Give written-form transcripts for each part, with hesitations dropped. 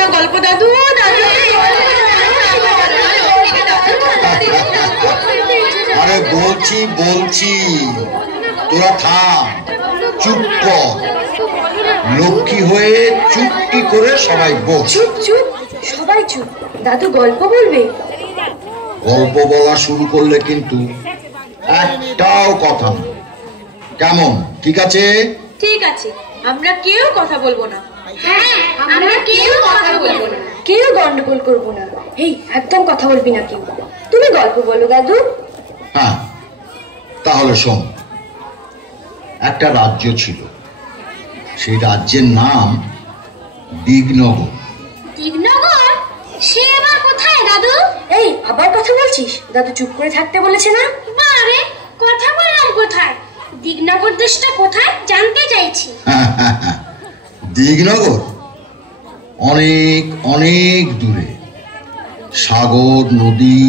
না গল্প দাদু। আরে বলছি বলছি, তোরা থাম, চুপ কর। লক্ষ্মী হয়ে চুপটি করে সবাই বল। চুপ চুপ, সবাই চুপ। দাদু গল্প বলবে। গল্প বলা শুরু করলে কিন্তু একটাও কথা না। কেমন? ঠিক আছে? ঠিক আছে, আমরা কেউ কথা বলবো না। হ্যাঁ, আমরা কেউ কথা বলবো না, কেউ গন্ডগোল করবো না। এই একদম কথা বলবি না কেউ। তুমি গল্প বলো দাদু। হ্যাঁ, তাহলে শোন। একটা রাজ্য ছিল, সেই রাজ্যের নাম দিগনগর। দিগনগর? সে আবার কোথায় দাদু? এই আবার কথা বলছিস? দাদু চুপ করে থাকতে বলেছে না? আরে কথা বললাম কোথায়? দিগনগর দেশটা কোথায় জানতে চাইছি। দিগনগর অনেক অনেক দূরে, সাগর নদী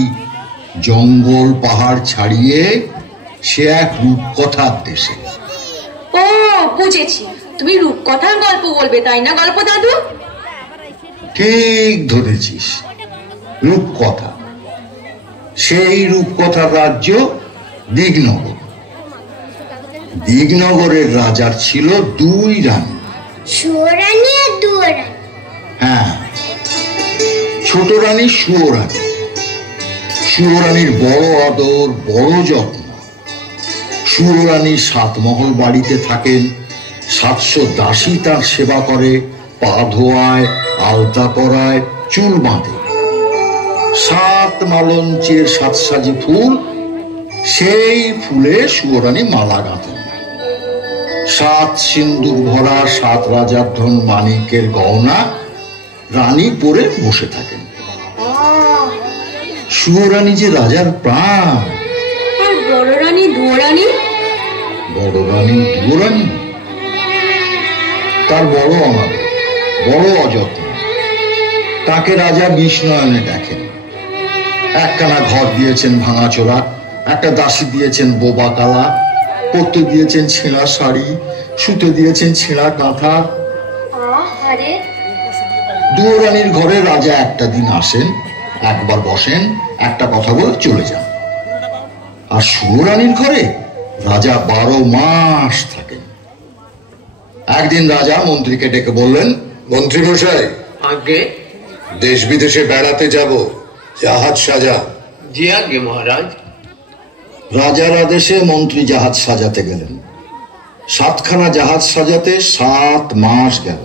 জঙ্গল পাহাড় ছাড়িয়ে সে এক রূপকথার দেশে। ও বুঝেছি, তুমি রূপকথার গল্প বলবে তাই না গল্প দাদু? ঠিক ধরেছিস, রূপকথা। সেই রূপকথার রাজ্য দিগনগর। দিগনগরের রাজার ছিল দুই রানী। সুরানী আর দুয়ারানী। হ্যাঁ, ছোট রানী সুয়োরানী। সুয়োরানীর বড় আদর, বড় যত্ন। সুয়োরানী 7 মহল বাড়িতে থাকেন। 700 দাসী তার সেবা করে, পা ধোয়ায়, আলতা পরায়, চুল বাঁধে। 7 মালঞ্চের 7 সাজি ফুল, সেই ফুলে সুয়োরানী মালা গাঁথেন। 7 সিন্দুক ভরা 7 রাজার ধন মানিকের গহনা রানী পরে বসে থাকেন। সুয়োরানী যে রাজার প্রাণ। আর বড় রানী দুয়ারানী? বড় রানী দুয়ারানী তার বড় অনাদর, বড় অযত্ন। তাকে রাজা বিষ্ণয়নে দেখেন। একখানা ঘর দিয়েছেন ভাঙাচোরা, একটা দাসী দিয়েছেন বোবা কালা, পরতে দিয়েছেন ছেঁড়া শাড়ি, শুতে দিয়েছেন ছেঁড়া কাঁথা। দুয়ারানীর ঘরে রাজা একটা দিন আসেন, একবার বসেন, একটা কথা বলে চলে যান। আর সুয়োরানীর ঘরে রাজা 12 মাস থাকেন। একদিন রাজা মন্ত্রীকে ডেকে বললেন, মন্ত্রী মশাই, আগে দেশ বিদেশে বেড়াতে যাব, জাহাজ সাজা। জি আগে মহারাজ। রাজার আদেশে মন্ত্রী জাহাজ সাজাতে গেলেন। 7খানা জাহাজ সাজাতে 7 মাস গেল।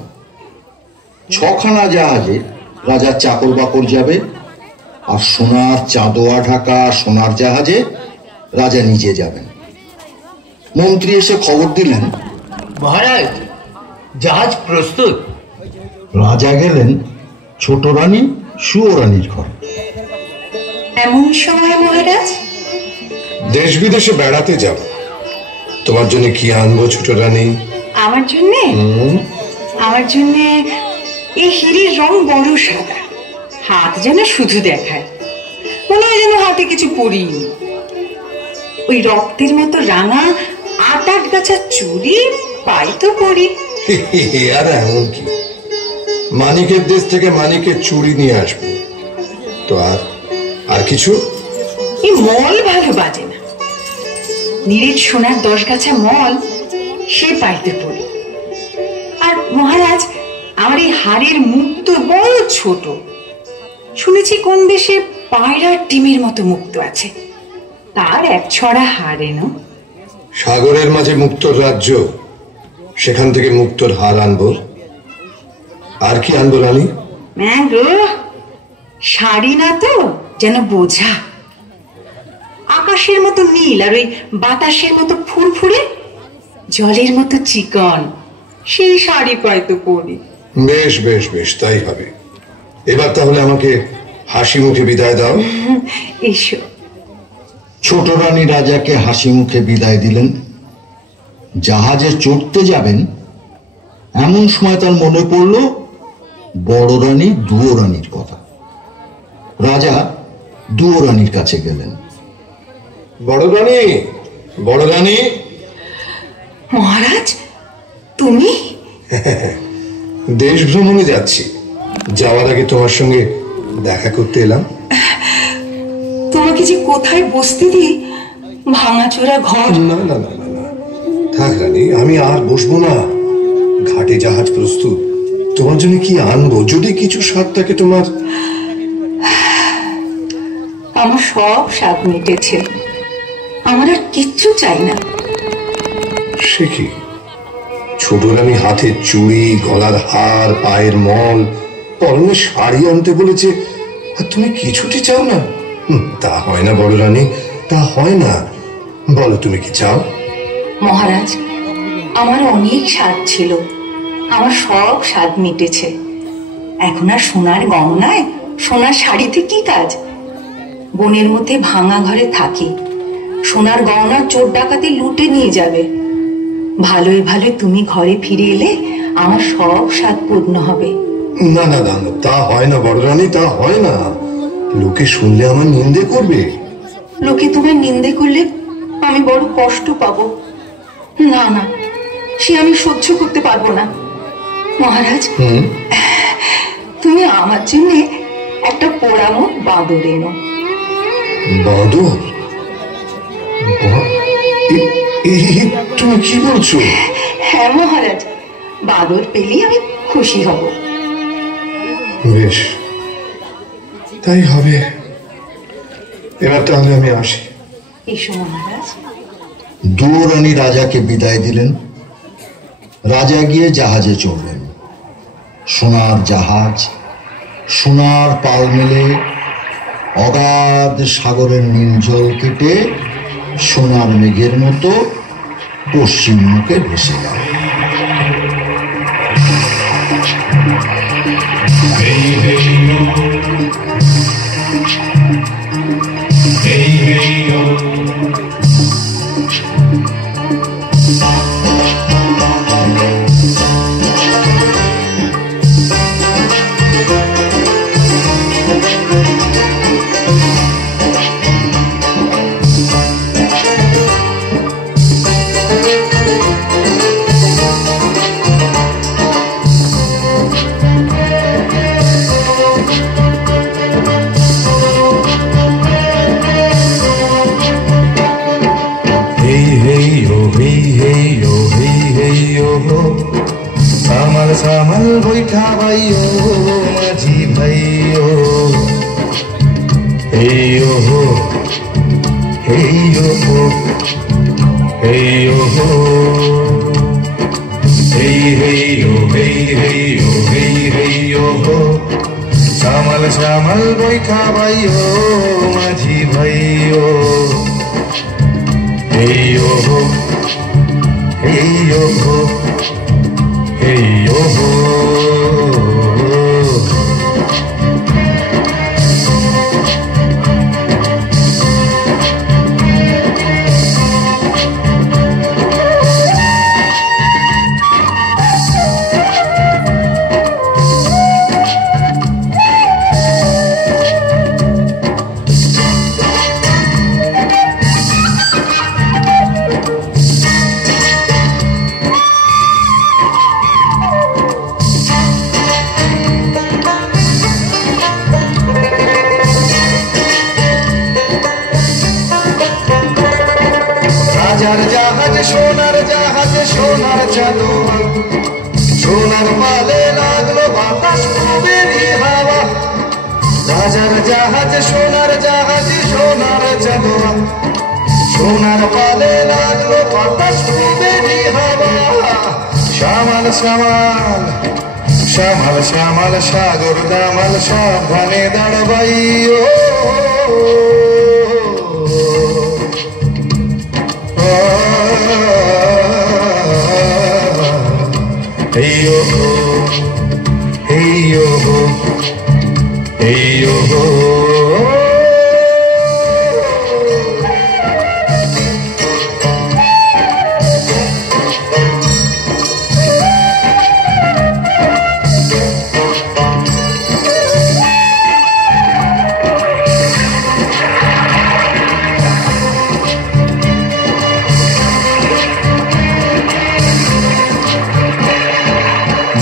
6খানা জাহাজে রাজার চাকর বাকর যাবে, আর সোনার চাঁদোয়া ঢাকা সোনার জাহাজে রাজা নিজে যাবেন। মন্ত্রী এসে খবর দিলেন, মহারাজ জাহাজ প্রস্তুত। রাজা গেলেন ছোট রানী সুয়োরানীর ঘরে। এমন সময় মহারাজ? দেশ বিদেশে বেড়াতে যাব, তোমার জন্য কি আনবো ছোট রানী? আমার জন্যে? আমার জন্যে এই হিরের রং বড় সাদা, হাত যেন শুধু দেখায়, মনে হয় যেন হাতে কিছু পরিনি। ওই রক্তের মতো রাঙা 8 গাছা চুড়ি পাই তো পরি। আর এমন কি, মানিকের দেশ থেকে মানিকের চুড়ি নিয়ে আসবো তো। আর কিছু? এই মল ভালো বাজে না, নীরের সোনার 10 গাছা মল সে পাইতে পড়ি। আর মহারাজ, আমার এই হাড়ের মুখ তো বড় ছোট। শুনেছি কোন দেশে পায়রার ডিমের মতো মুক্ত আছে, তার 1 ছড়া হাড় এনো। সাগরের মাঝে মুক্তর রাজ্য, সেখান থেকে মুক্তর হার আনবো। আর কি আনবো রানী? শাড়ি না তো, যেন বোঝা। আকাশের মতো নীল আর ওই বাতাসের মতো ফুরফুরে, জলের মতো চিকন, সেই শাড়ি পাইতো পরি। বেশ বেশ বেশ, তাই হবে। এবার তাহলে আমাকে হাসি মুখে বিদায় দাও। এসো। ছোট রানী রাজাকে হাসি মুখে বিদায় দিলেন। জাহাজে চড়তে যাবেন, এমন সময় তার মনে পড়ল বড় রানী দুয়োরানীর কথা। রাজা দুয়োরানীর কাছে গেলেন। বড় রানী, বড় রানী। মহারাজ তুমি? দেশ ভ্রমণে যাচ্ছি, যাওয়ার আগে তোমার সঙ্গে দেখা করতে এলাম। তোমাকে যে কোথায় বসতে দিই, ভাঙাচোরা ঘর। না না না না না, থাক রানী, আমি আর বসবো না। ঘাটে জাহাজ প্রস্তুত, তোমার জন্য কি আনবো? যদি কিছু স্বাদ থাকে তোমার। আমার সব স্বাদ মিটেছে, আমার আর কিচ্ছু চাই না। সে কি, ছোট রানী হাতে চুড়ি, গলার হার, পায়ের মল, পরনে শাড়ি আনতে বলেছে, আর তুমি কিছুটি চাও না? তা হয় না বড় রানী, তা হয় না। বলো তুমি কি চাও? মহারাজ, আমার অনেক স্বাদ ছিল, আমার সব স্বাদ মিটেছে। এখন আর সোনার গহনায়, সোনার শাড়িতে কি কাজ? বনের মধ্যে ভাঙা ঘরে থাকি, সোনার গহনা চোর ডাকাতে লুটে নিয়ে যাবে। ভালোই ভালোই তুমি ঘরে ফিরে এলে আমার সব স্বাদ পূর্ণ হবে। না না না, তা হয় না বড় রানী, তা হয় না। লোকে শুনলে আমার নিন্দে করবে। লোকে তোমার নিন্দে করলে আমি বড় কষ্ট পাবো। না না, সে আমি সহ্য করতে পারবো না। মহারাজ, তুমি আমার জন্য একটা পোড়ামো বাঁদর এনো। বাঁদর? তুমি কি বলছো? হ্যাঁ মহারাজ, বাঁদর পেলেই আমি খুশি হব। বেশ, তাই হবে। এবার তাহলে আমি আসি। এসো মহারাজ। দুয়োরানী রাজাকে বিদায় দিলেন। রাজা গিয়ে জাহাজে চড়লেন। সোনার জাহাজ সোনার পাল মেলে অগাধ সাগরের নীল জল কেটে সোনার মেঘের মতো পশ্চিম মুখে ভেসে গেল। सामल बैठा भाइयो माझी भाइयो हेयो हो हेयो हो हेयो हो हेयो हेयो हेयो हो सामल सामल बैठा भाइयो माझी भाइयो हेयो हो हेयो हो हेयो हो। রাজার জাহাজ সোনার জাহাজ সোনার চাঁদোয়া সোনার পালে লাগলো বাতাস কুবেরি হাওয়া রাজার জাহাজ সোনার চাঁদোয়া সোনার পালে লাগলো বাতাস কুবেরি হাওয়া শ্যামাল শ্যামাল শ্যামাল শ্যামাল সাগর দামাল সাবধানে দাঁড়াবাইও Hey yo ho, hey yo ho, hey yo ho.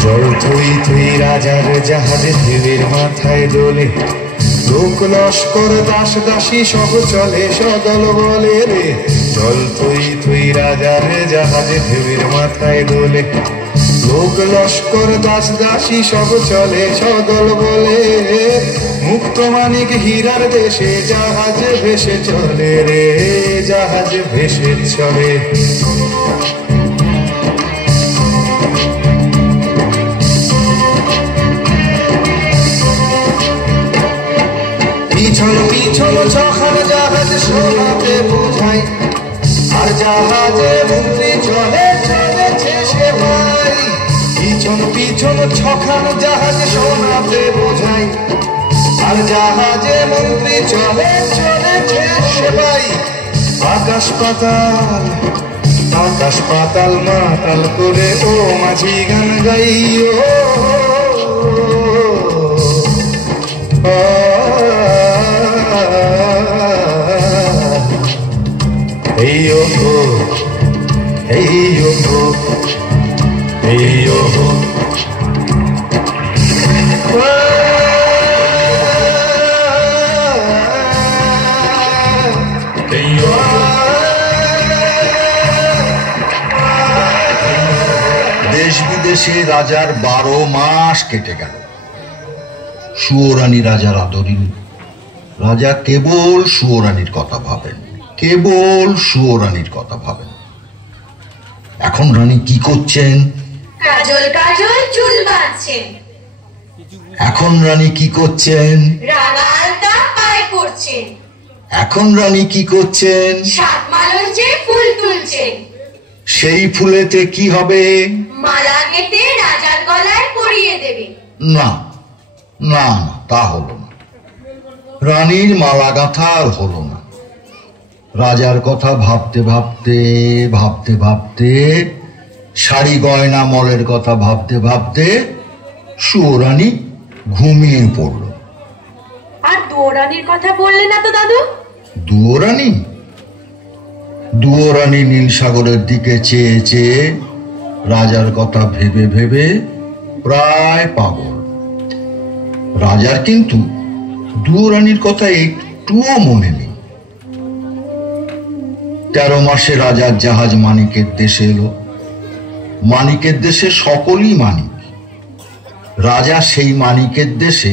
জল থই থই রাজার জাহাজ ঢেউয়ের মাথায় দোলে, লোক লস্কর দাস দাসী সব চলে সদল বলে রে। চল তুই তুই রাজার জাহাজ ঢেউয়ের মাথায় দোলে, লোক লস্কর দাস দাসী সব চলে সদল বলে। মুক্ত মানিক হীরার দেশে জাহাজ ভেসে চলে রে, জাহাজ ভেসে চলে। পিছন পিছন ছখানা জাহাজ সোনাতে বোঝাই, আর জাহাজে মন্ত্রী চলে চলেছে সে ভাই। পিছন পিছন ছখানা জাহাজ সোনাতে বোঝাই, আর জাহাজে মন্ত্রী চলে চলেছে সে ভাই। আকাশ পাতাল আকাশ পাতাল মাতাল করে ও মাঝি গান গাইও। Hey yo ho, hey yo ho, hey yo ho. Hey yo. দেশ বিদেশে রাজার 12 মাস কেটে গেল। সুয়োরানী রাজার আদরিনী। রাজা কেবল সুয়োরানীর কথা ভাবেন, কেবল সুয়োরানীর কথা ভাবেন। এখন রানী কি করছেন? কাজল কাজল চুল বাঁধছেন। এখন রানী কি করছেন? রাঙা আলতা পায়ে পড়ছেন। এখন রানী কি করছেন? সাত মালঞ্চে ফুল তুলছেন। সেই ফুলেতে কি হবে? মালা গেঁথে রাজার গলায় পরিয়ে দেবে। না না, তা হলো না। রানীর মালা গাঁথা আর হলো না। রাজার কথা ভাবতে ভাবতে ভাবতে ভাবতে, শাড়ি গয়না মলের কথা ভাবতে ভাবতে সুয়োরানী ঘুমিয়ে পড়ল। আর দুয়োরানীর কথা বললে না তো দাদু? দুয়োরানী? দুয়োরানী নীল সাগরের দিকে চেয়ে চেয়ে রাজার কথা ভেবে ভেবে প্রায় পাগল। রাজার কিন্তু দুয়োরানীর কথা একটুও মনে নেই। 13 মাসে রাজার জাহাজ মানিকের দেশে এলো। মানিকের দেশে সকলই মানিক। রাজা সেই মানিকের দেশে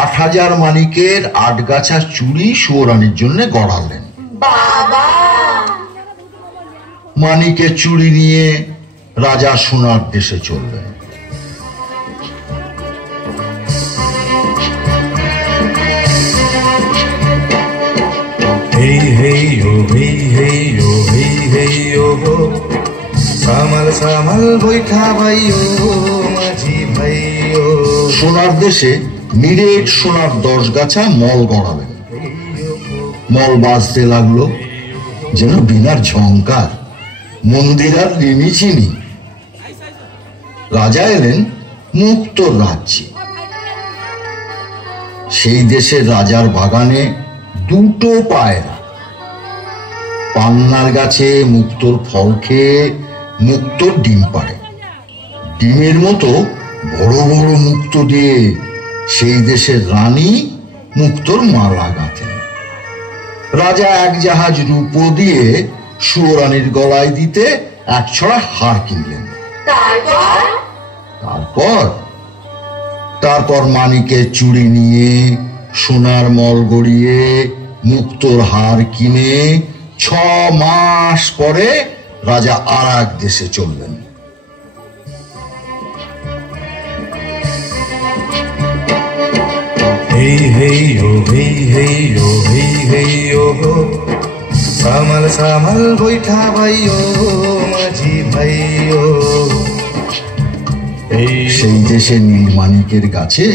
8000 মানিকের 8 গাছা চুড়ি সুয়োরানীর জন্য গড়ালেন। বাবা! মানিকের চুড়ি নিয়ে রাজা সোনার দেশে চললেন। Hey hey yo, hey hey yo, hey hey yo ho. সামাল সামাল বৈঠা ভাইও মাঝি ভাইও। সোনার দেশে নিরেট সোনার 10 গাছা মল গড়ালেন। মল বাজতে লাগলো যেন বিনার ঝংকার, মন্দির আর রিমিঝিনি। রাজা এলেন মুক্তোর রাজ্যে। সেই দেশের রাজার বাগানে 2টো পায়রা। পান্নার গাছে মুক্তোর ফল খেয়ে মুক্তোর ডিম পাড়ে। ডিমের মতো বড় বড় মুক্তো দিয়ে সেই দেশের রানী মুক্তোর মালা গাঁথেন। রাজা 1 জাহাজ রূপো দিয়ে সুয়োরানীর গলায় দিতে 1 ছড়া হার কিনলেন। তারপর মানিকের চুড়ি নিয়ে, সোনার মল গড়িয়ে, মুক্তোর হার কিনে 6 মাস পরে রাজা আর এক দেশে চললেন। Hey hey yo, hey hey yo, hey hey yo ho. সামাল সামাল বৈঠা ভাইও মাঝি ভাইও। সেই দেশে নীলমাণিকের গাছে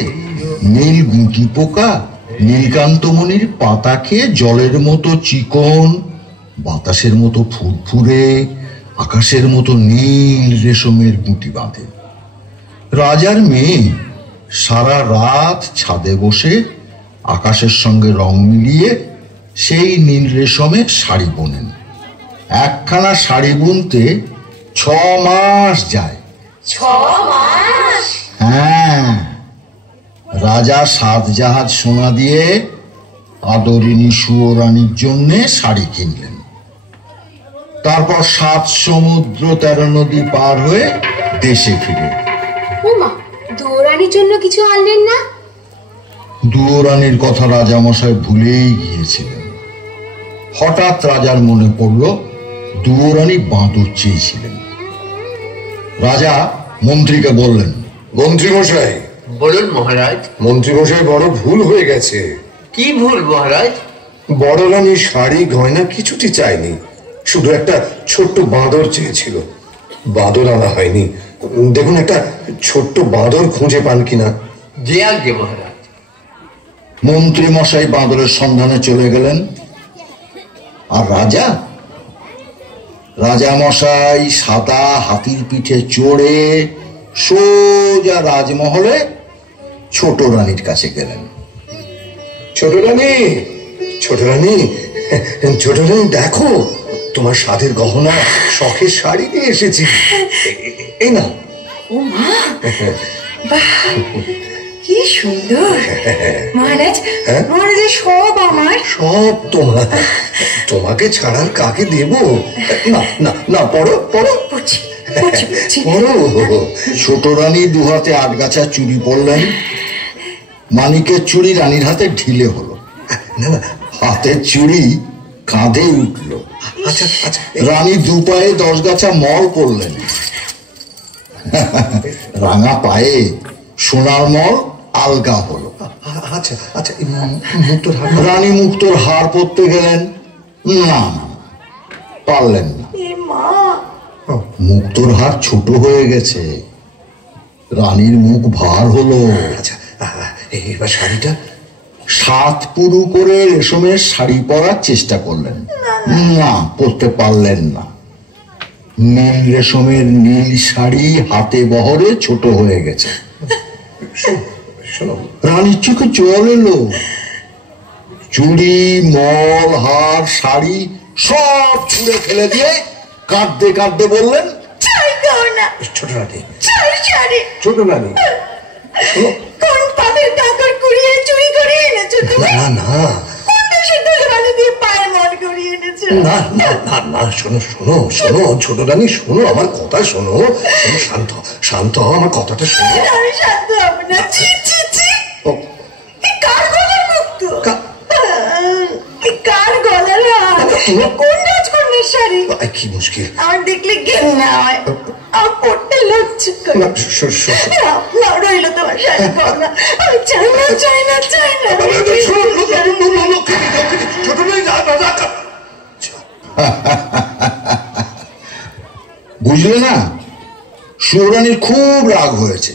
নীল গুটি পোকা নীলকান্তমণির পাতা খেয়ে জলের মতো চিকন, বাতাসের মতো ফুরফুরে, আকাশের মতো নীল রেশমের গুটি বাঁধে। রাজার মেয়ে সারা রাত ছাদে বসে আকাশের সঙ্গে রং মিলিয়ে সেই নীল রেশমের শাড়ি বোনেন। একখানা শাড়ি বুনতে 6 মাস যায়। 6 মাস? হ্যাঁ, রাজা 7 জাহাজ সোনা দিয়ে আদরিনী সুয়োরানীর জন্য শাড়ি কিনলেন। তারপর 7 সমুদ্র 13 নদী পার হয়ে দেশে ফিরে। ওমা, দৌড়ানির জন্য কিছু আনলেন না? দুয়োরানীর কথা রাজামশাই ভুলেই গিয়েছিলেন। হঠাৎ রাজার মনে পড়ল দুয়োরানী বাঁদর চেয়েছিলেন। রাজা মন্ত্রীকে বললেন, মন্ত্রীমশাই, বলুন মহারাজ। মন্ত্রীমশাই বড় ভুল হয়ে গেছে। কি ভুল মহারাজ? বড় রানী শাড়ি গয়না কিছুটি চায়নি, শুধু একটা ছোট্ট বাঁদর চেয়েছিল। বাঁদর আনা হয়নি। দেখুন একটা ছোট্ট বাঁদর খুঁজে পান কিনা। যে আজ্ঞে মহারাজ। মন্ত্রী মশাই বাঁদরের সন্ধানে চলে গেলেন। আর রাজামশাই সাদা হাতির পিঠে চড়ে সোজা রাজমহলে ছোট রানীর কাছে গেলেন। ছোট রানী, ছোট রানী, ছোট রানী, দেখো তোমার সাধের গহনা শখের শাড়ি নিয়ে এসেছি। এই না। ও মা, বাহ, কি সুন্দর! মহারাজ, মহারাজের সব আমার। সব তোমার। তোমাকে ছাড়ার কাকে দেব? না না না, পড়ো পড়ো পড়ো। ছোট রানী 2 হাতে 8 গাছা চুড়ি পরলেন। মানিকের চুড়ি রানীর হাতে ঢিলে হলো। না না, হাতের চুড়ি কাঁধে উঠল। আচ্ছা আচ্ছা, রানী 2 পায়ে 10 গাছা মল পরলেন। রাঙা পায়ে সোনার মল আলগা হলো। আচ্ছা আচ্ছা, মুক্তোর হার। রানী মুক্তোর হার পরতে গেলেন। না, পারলেন না। মুক্তোর হার ছোট হয়ে গেছে। রানীর মুখ ভার হলো। আচ্ছা, এবার শাড়িটা। 7 পুরু করে রেশমের শাড়ি পরার চেষ্টা করলেন। না, পরতে পারলেন না। নীল রেশমের নীল শাড়ি হাতে বহরে ছোট হয়ে গেছে। রানীর চোখে জল এলো। চুড়ি, মল, হার, শাড়ি সব ছুঁড়ে ফেলে দিয়ে কাঁদতে কাঁদতে বললেন, ছোট রানী, ছোট রানী, কোন পাপের কাকড় কুড়িয়ে চুরি করে এনেছো তুমি? না না, কোন দেশের দুলবালি দিয়ে পায়ে মন করিয়ে এনেছো? না না না না, শোনো শোনো শোনো, ছোট রানী শোনো, আমার কথা শোনো। শান্ত শান্ত, আমার কথাটা শোনো। আমি শান্ত হব না। ছি ছি ছি, কার গলার মুক্ত? কার গলার হার? কোন রাজকন্যার শাড়ি? কি মুশকিল! আমার দেখলে ঘেন্না হয়, আমার পড়তে লজ্জা করে। না, রইল তোমার শাড়ি গলা। আমি চাই না, চাই না, চাই না। বুঝলে না, সুয়োরানীর খুব রাগ হয়েছে।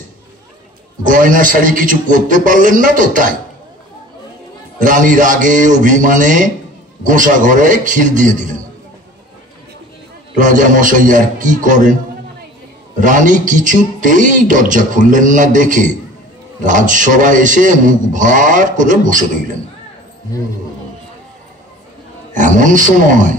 গয়না শাড়ি কিছু করতে পারলেন না তো, তাই। রানী রাগে অভিমানে গোসা ঘরে খিল দিয়ে দিলেন। রাজা মশাই আর কি করেন? রানী কিছুতেই দরজা খুললেন না দেখে রাজসভায় এসে মুখ ভার করে বসে রইলেন। এমন সময়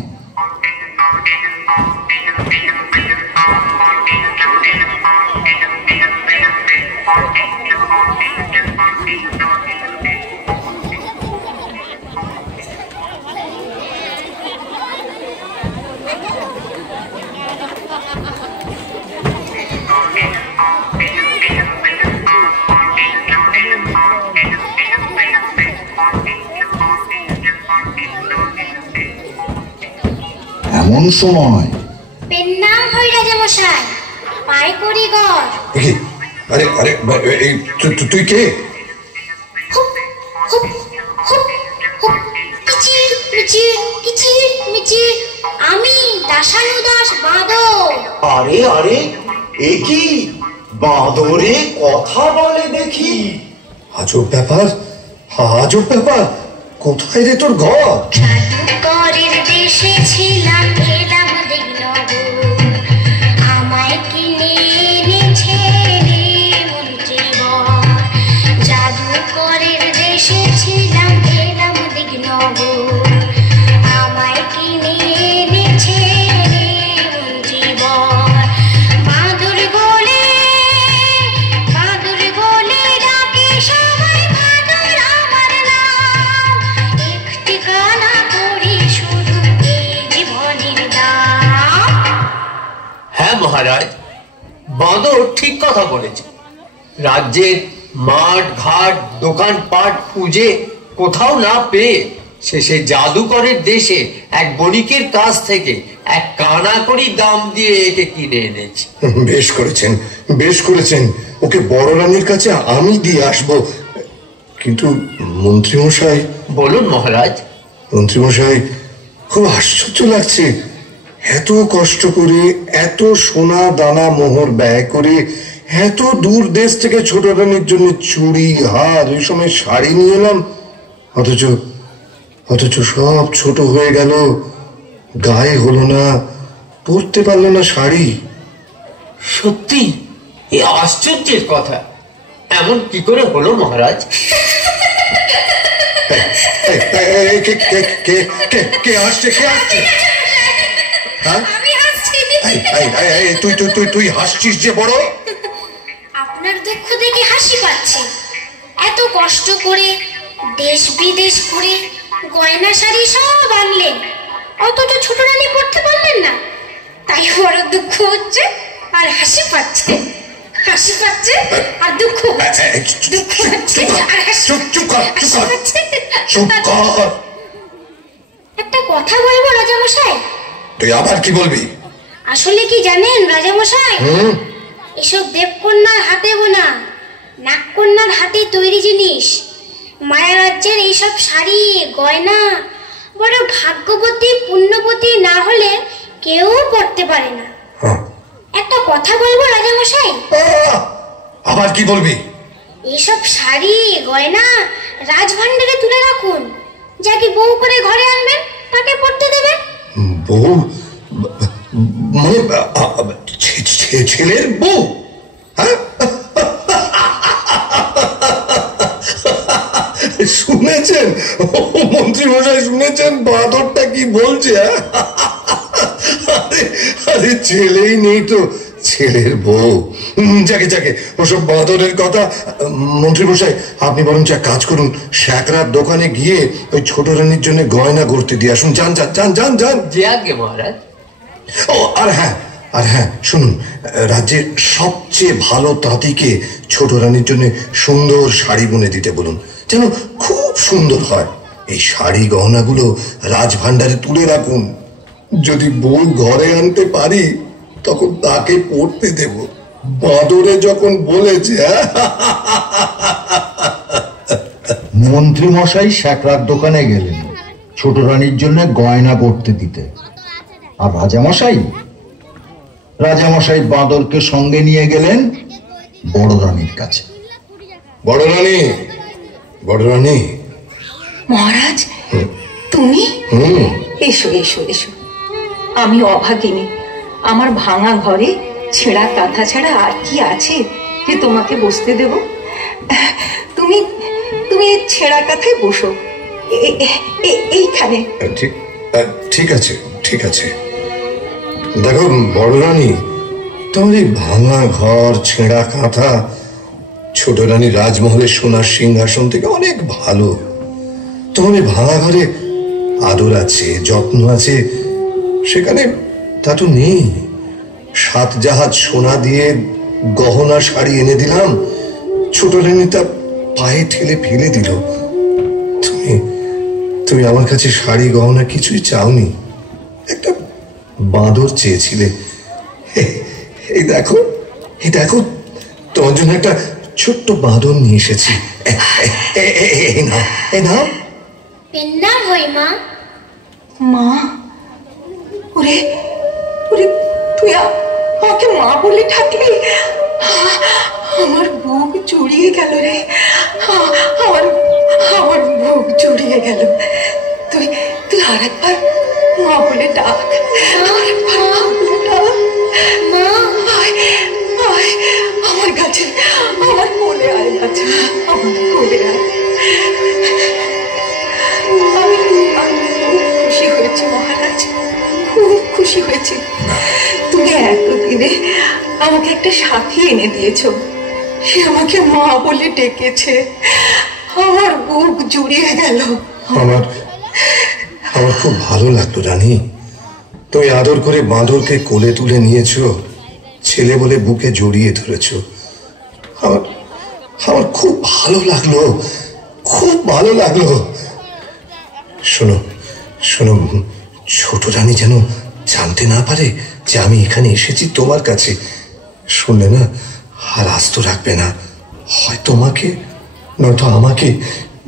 পেন নাম হই রাজা মশাই, পায় করি ঘর। আরে আরে, তুই কে? আমি দাশানুদাস বাঁদর। আরে আরে, এ কি বাঁদরে কথা বলে দেখি? আজব ব্যাপার, আজব ব্যাপার। কোথায় রে তোর ঘর? জাদুকরের দেশে ছিলাম, খেলাম দিগ্নগর। আমায় কিনে এনেছে রে মন্ত্রীবর। জাদুকরের দেশে ছিলাম, খেলাম দিগ্নগর। আমায় কিনে এনেছে রে মন্ত্রীবর। বাঁদর বলে মহারাজ, বাঁদর ঠিক কথা বলেছে। রাজ্যের মাঠ ঘাট দোকানপাট খুঁজে কোথাও না পেয়ে শেষে জাদুকরের দেশে এক বণিকের কাছ থেকে এক কানাকড়ি দাম দিয়ে একে কিনে এনেছে। বেশ করেছেন, বেশ করেছেন। ওকে বড় রানীর কাছে আমি দিয়ে আসবো। কিন্তু মন্ত্রীমশাই। বলুন মহারাজ। মন্ত্রীমশাই, খুব আশ্চর্য লাগছে। এত কষ্ট করে, এত সোনা দানা মোহর ব্যয় করে, এত দূর দেশ থেকে ছোট রানীর জন্য চুড়ি হার ওই সময় শাড়ি নিয়ে এলাম, অথচ সব ছোট হয়ে গেল, গায়ে হলো না, পরতে পারলো না শাড়ি। সত্যি এ আশ্চর্যের কথা। এমন কি করে হলো মহারাজ? কে আসছে? তুই হাসছিস যে বড়? আপনার দুঃখ দেখে হাসি পাচ্ছে। এত কষ্ট করে দেশ বিদেশ ঘুরে গয়না শাড়ি সব আনলেন, অথচ ছোট রানী পড়তে পারলেন না, তাই বড় দুঃখ হচ্ছে আর হাসি পাচ্ছে। হাসি পাচ্ছে আর দুঃখ হচ্ছে, দুঃখ হচ্ছে আর হাসি পাচ্ছে। একটা কথা বলবো রাজামশাই। তুই আবার কি বলবি? আসলে কি জানেন রাজামশাই, এসব দেবকন্যার হাতে বোনা, নাগকন্যার হাতে তৈরি জিনিস, মায়া রাজ্যের এইসব শাড়ি গয়না বড় ভাগ্যবতী পুণ্যবতী না হলে কেউ পড়তে পারে না। একটা কথা বলবো রাজামশাই। আবার কি বলবি? এইসব শাড়ি গয়না রাজভান্ডারে তুলে রাখুন, যাকে বউ করে ঘরে আনবেন তাকে পড়তে দেবেন। বউ মানে ছেলের বউ? শুনেছেন মন্ত্রী মশাই, শুনেছেন বাঁদরটা কি বলছে? আরে ছেলেই নেই তো, ছেলের বউ। যাকে ওসব বাঁদরের কথা। মন্ত্রী মশাই, আপনি বরঞ্চ এক কাজ করুন, শ্যাকরার দোকানে গিয়ে ওই ছোট রানীর জন্য গয়না গড়তে দিয়ে আসুন। যান। যে আগে মহারাজ। ও আর হ্যাঁ শুনুন, রাজ্যের সবচেয়ে ভালো তাঁতিকে ছোট রানীর জন্য সুন্দর শাড়ি বুনে দিতে বলুন, যেন খুব সুন্দর হয়। এই শাড়ি গহনাগুলো রাজভান্ডারে তুলে রাখুন। যদি বউ ঘরে আনতে পারি তখন তাকে পড়তে দেব। বাঁদরে যখন বলেছে। মন্ত্রী মশাই শ্যাকরার দোকানে গেলেন ছোট রানীর জন্য গয়না গড়তে দিতে। আর রাজামশাই বাঁদরকে সঙ্গে নিয়ে গেলেন বড় রানীর কাছে। বড় রানী। মহারাজ, তুমি? এসো। আমি অভাগিনী। আমার ভাঙা ঘরে ছেঁড়া কাঁথা ছাড়া আর কি আছে যে তোমাকে বসতে দেব? তুমি ছেঁড়া কাঁথায় বসো, এইখানে। ঠিক আছে। দেখো বড় রানী, তোমার এই ভাঙা ঘর ছেঁড়া কাঁথা ছোট রানী রাজমহলের সোনার সিংহাসন থেকে অনেক ভালো। তোমার এই ভাঙা ঘরে আদর আছে, যত্ন আছে, সেখানে তা তো নেই। 7 জাহাজ সোনা দিয়ে গহনা শাড়ি এনে দিলাম, ছোট রানী তা পায়ে ঠেলে ফেলে দিল। তুমি আমার কাছে শাড়ি গহনা কিছুই চাওনি, একটা বাঁদর চেয়েছিলে। এই দেখো তোমার জন্য একটা ছোট্ট বাঁদর নিয়ে এসেছি। এই নাও। পেন্নাম হই মা। ওরে তুই আমাকে মা বলে ডাকলি? আমার বুক জুড়িয়ে গেল রে, আমার বুক জুড়িয়ে গেল। তুই আরেকবার মা বলে ডাক। মা, আমার কাছে, আমার কোলে আয় বাছা, আমার কোলে আয়। আমি খুব খুশি হয়েছি মহারাজ, খুব খুশি হয়েছি। তুমি এতদিনে আমাকে একটা সাথী এনে দিয়েছো, সে আমাকে মা বলে ডেকেছে। আমার বুক জুড়িয়ে গেল। আমার খুব ভালো লাগলো রানী, তুমি আদর করে বাঁদরকে কোলে তুলে নিয়েছো। ছেলে বলে বুকে জড়িয়ে ধরেছ। আমার আমার খুব ভালো লাগলো, খুব ভালো লাগলো। শোনো শোনো, ছোট রানী যেন জানতে না পারে যে আমি এখানে এসেছি তোমার কাছে। শুনলে না আর আস্ত রাখবে না, হয় তোমাকে নয়তো আমাকে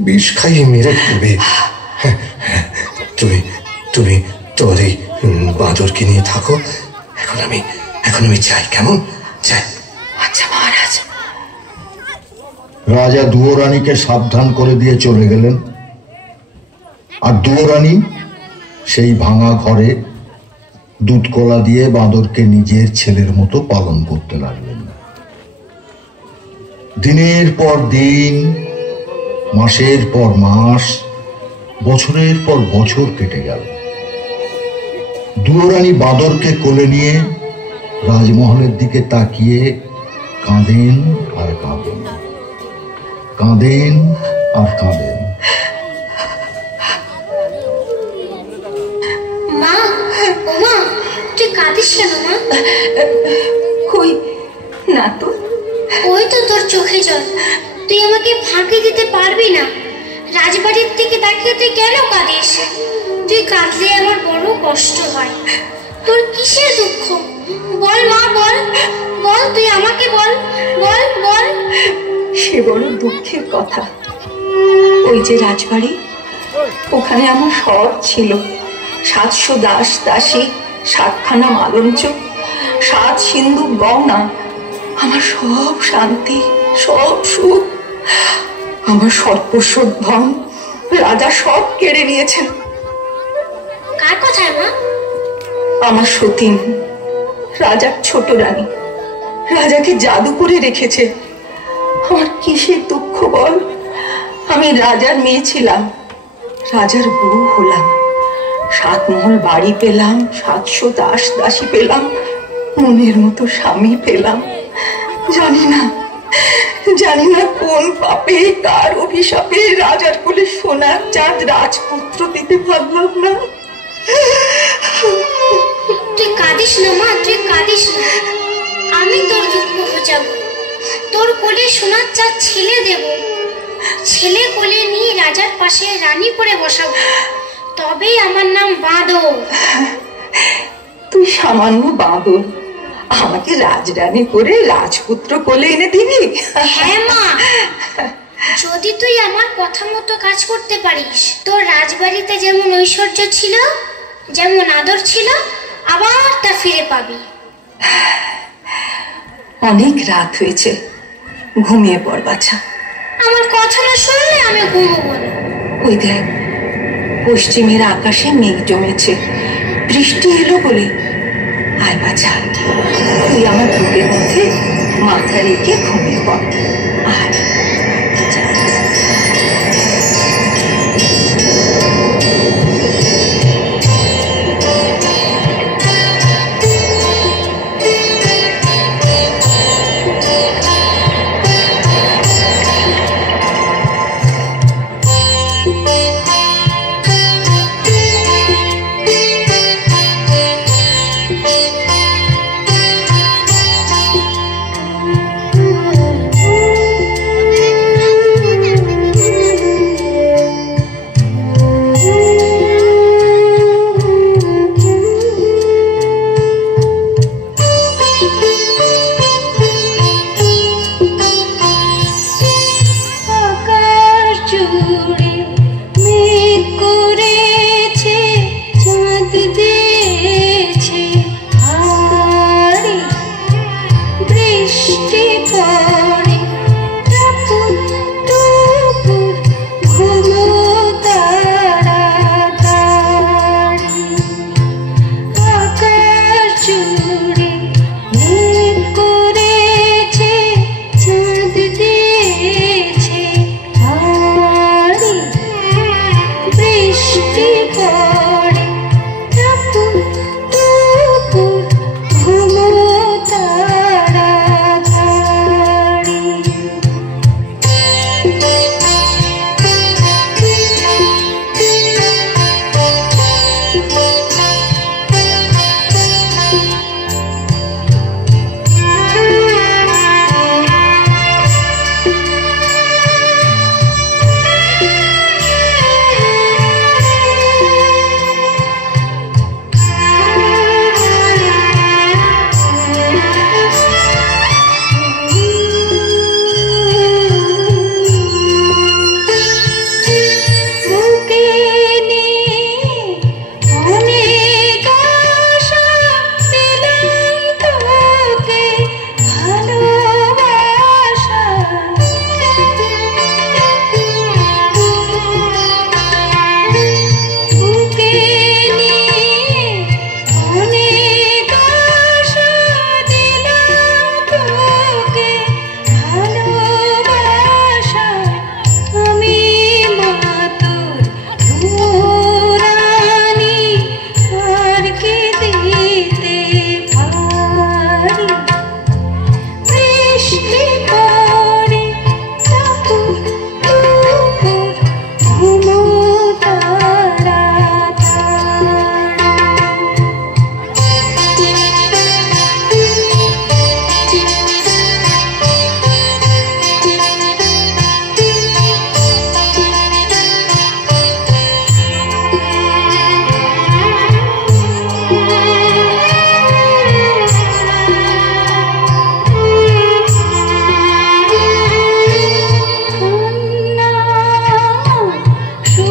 বিষ খাইয়ে মেরে ফেলবে। তুমি তুমি তোমার এই বাঁদরকে নিয়ে থাকো। এখন আমি যাই, কেমন? যাই। আচ্ছা মহারাজ। রাজা দুয়োরানীকে সাবধান করে দিয়ে চলে গেলেন, আর দুয়োরানী সেই ভাঙা ঘরে দুধ কলা দিয়ে বাঁদরকে নিজের ছেলের মতো পালন করতে লাগলেন। দিনের পর দিন, মাসের পর মাস, বছরের পর বছর কেটে গেল। দুয়োরানী বাঁদরকে কোলে নিয়ে রাজমহলের দিকে তাকিয়ে কাঁদেন আর কাঁদেন, কাঁদেন আর কাঁদেন। মা, ও মা, তুই কাঁদিস কেন মা? কই না তো। ওই তো তোর চোখে জল। তুই আমাকে ফাঁকি দিতে পারবি না। রাজবাড়ির দিকে তাকিয়ে তুই কেন কাঁদিস? তুই কাঁদলে আমার বড় কষ্ট হয়। তোর কিসের দুঃখ? বল মা, বল বল, তুই আমাকে বল, বল বল। সে বড় দুঃখের কথা। ওই যে রাজবাড়ি, ওখানে আমার সব ছিল। 700 দাস দাসী, 7খানা মালঞ্চ, 7 সিন্ধুক গহনা, আমার সব শান্তি, সব সুখ। আমার সর্বস্ব ধন রাজা সব কেড়ে নিয়েছেন। কার কথায় মা? আমার সতীন, রাজার ছোট রানী, রাজাকে জাদু করে রেখেছে। আমার কিসের দুঃখ বল? আমি রাজার মেয়ে ছিলাম, রাজার বউ হলাম, 7 মহল বাড়ি পেলাম, 700 দাস দাসী পেলাম, মনের মতো স্বামী পেলাম। জানি না কোন পাপে, কার অভিশাপে রাজার কোলে সোনার চাঁদ রাজপুত্র দিতে পারলাম না। তুই কাঁদিস না মা, তুই কাঁদিস না। আমি তোর দুঃখ বুঝাবো। তোর কোলে সোনার চাঁদ ছেলে দেব। ছেলে কোলে নিয়ে রাজার পাশে রানী করে বসাবো। তবেই আমার নাম বাঁদর। তুই সামান্য বাঁদর, আমাকে রাজরানী করে রাজপুত্র কোলে এনে দিবি? হ্যাঁ মা, যদি তুই আমার কথা মতো কাজ করতে পারিস, তোর রাজবাড়িতে যেমন ঐশ্বর্য ছিল, যেমন আদর ছিল, আবার তা ফিরে পাবি। অনেক রাত হয়েছে, ঘুমিয়ে পড় বাছা। আমার কথা না শুনলে আমি ঘুমোবো না। ওই দেখ, পশ্চিমের আকাশে মেঘ জমেছে, বৃষ্টি এলো বলে। আয় বাছা, তুই আমার বুকের মধ্যে মাথা রেখে ঘুমিয়ে পড়। আয়।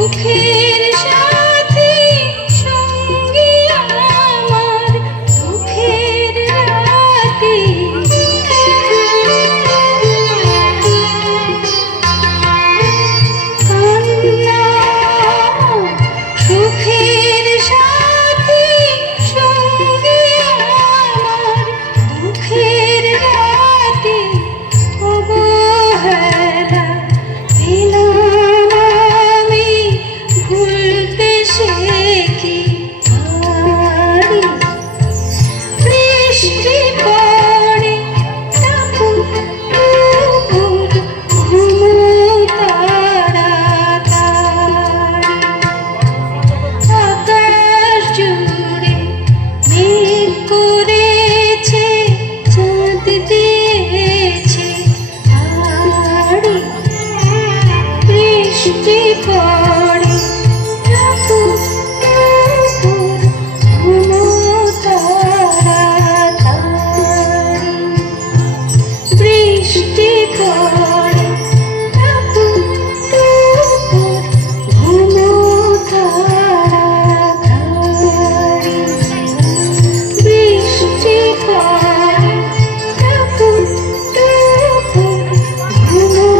সুখের সাথী সঙ্গী আমার দুঃখের রাতে কান্না সুখের সাথী সঙ্গী আমার দুঃখের রাতে অবহেলা পেলাম আমি ভুলতে শিখি পারি বৃষ্টি পড়ে টাপুর টুপুর ঘুমো তাড়াতাড়ি আকাশ জুড়ে মেঘ করেছে চাঁদ দিয়েছে হাড়ি বৃষ্টি পড়ে টাপুর টুপুর ঘুমো তাড়াতাড়ি বৃষ্টি পড়ে টাপুর টুপুর ঘুমো তাড়াতাড়ি বৃষ্টি পড়ে টাপুর টুপুর ঘুমো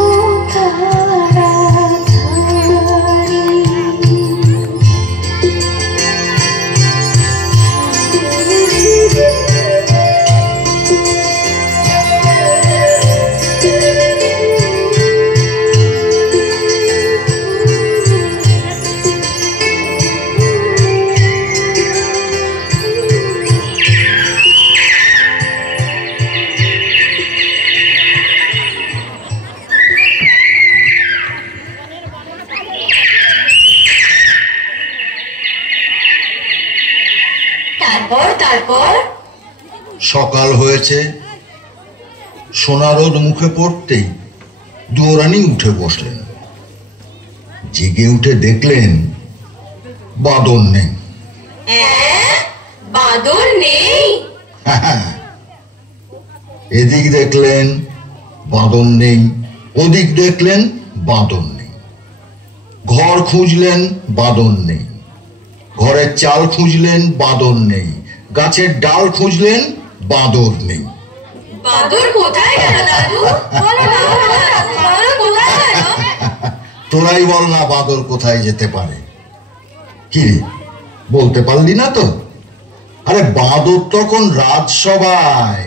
তারপর সকাল হয়েছে, সোনা রোদ মুখে পড়তেই দুয়োরানী উঠে বসলেন। জেগে উঠে দেখলেন বাদর নেই। বাদর নেই? এদিক দেখলেন বাদর নেই, ওদিক দেখলেন বাদর নেই। ঘর খুঁজলেন বাদর নেই, ঘরের চাল খুঁজলেন বাদর নেই, গাছের ডাল খুঁজলেন বাদর নেই। বাদর কোথায় গেল দাদু? বলো না, বাদর কোথায় গেল? তোরাই বল না বাদর কোথায় যেতে পারে। কি রে, বলতে পারলি না তো? আরে বাদর তখন রাজসভায়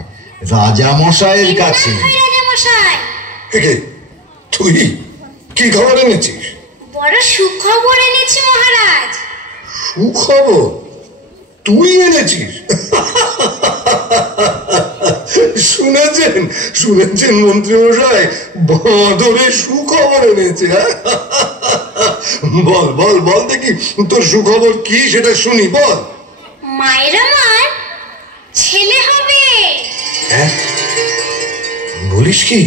রাজা মশাইয়ের কাছে। একে তুই কি খবর এনেছিস? বড় সুখবর এনেছি মহারাজ। সুখবর তুই এনেছিস? শুনেছেন মন্ত্রী মশাই, বাঁদরের সুখবর এনেছে। বল বল বল দেখি, তোর সুখবর কি সেটা শুনি, বল। মায়ের আমার ছেলে হবে। হ্যাঁ, বলিস কি?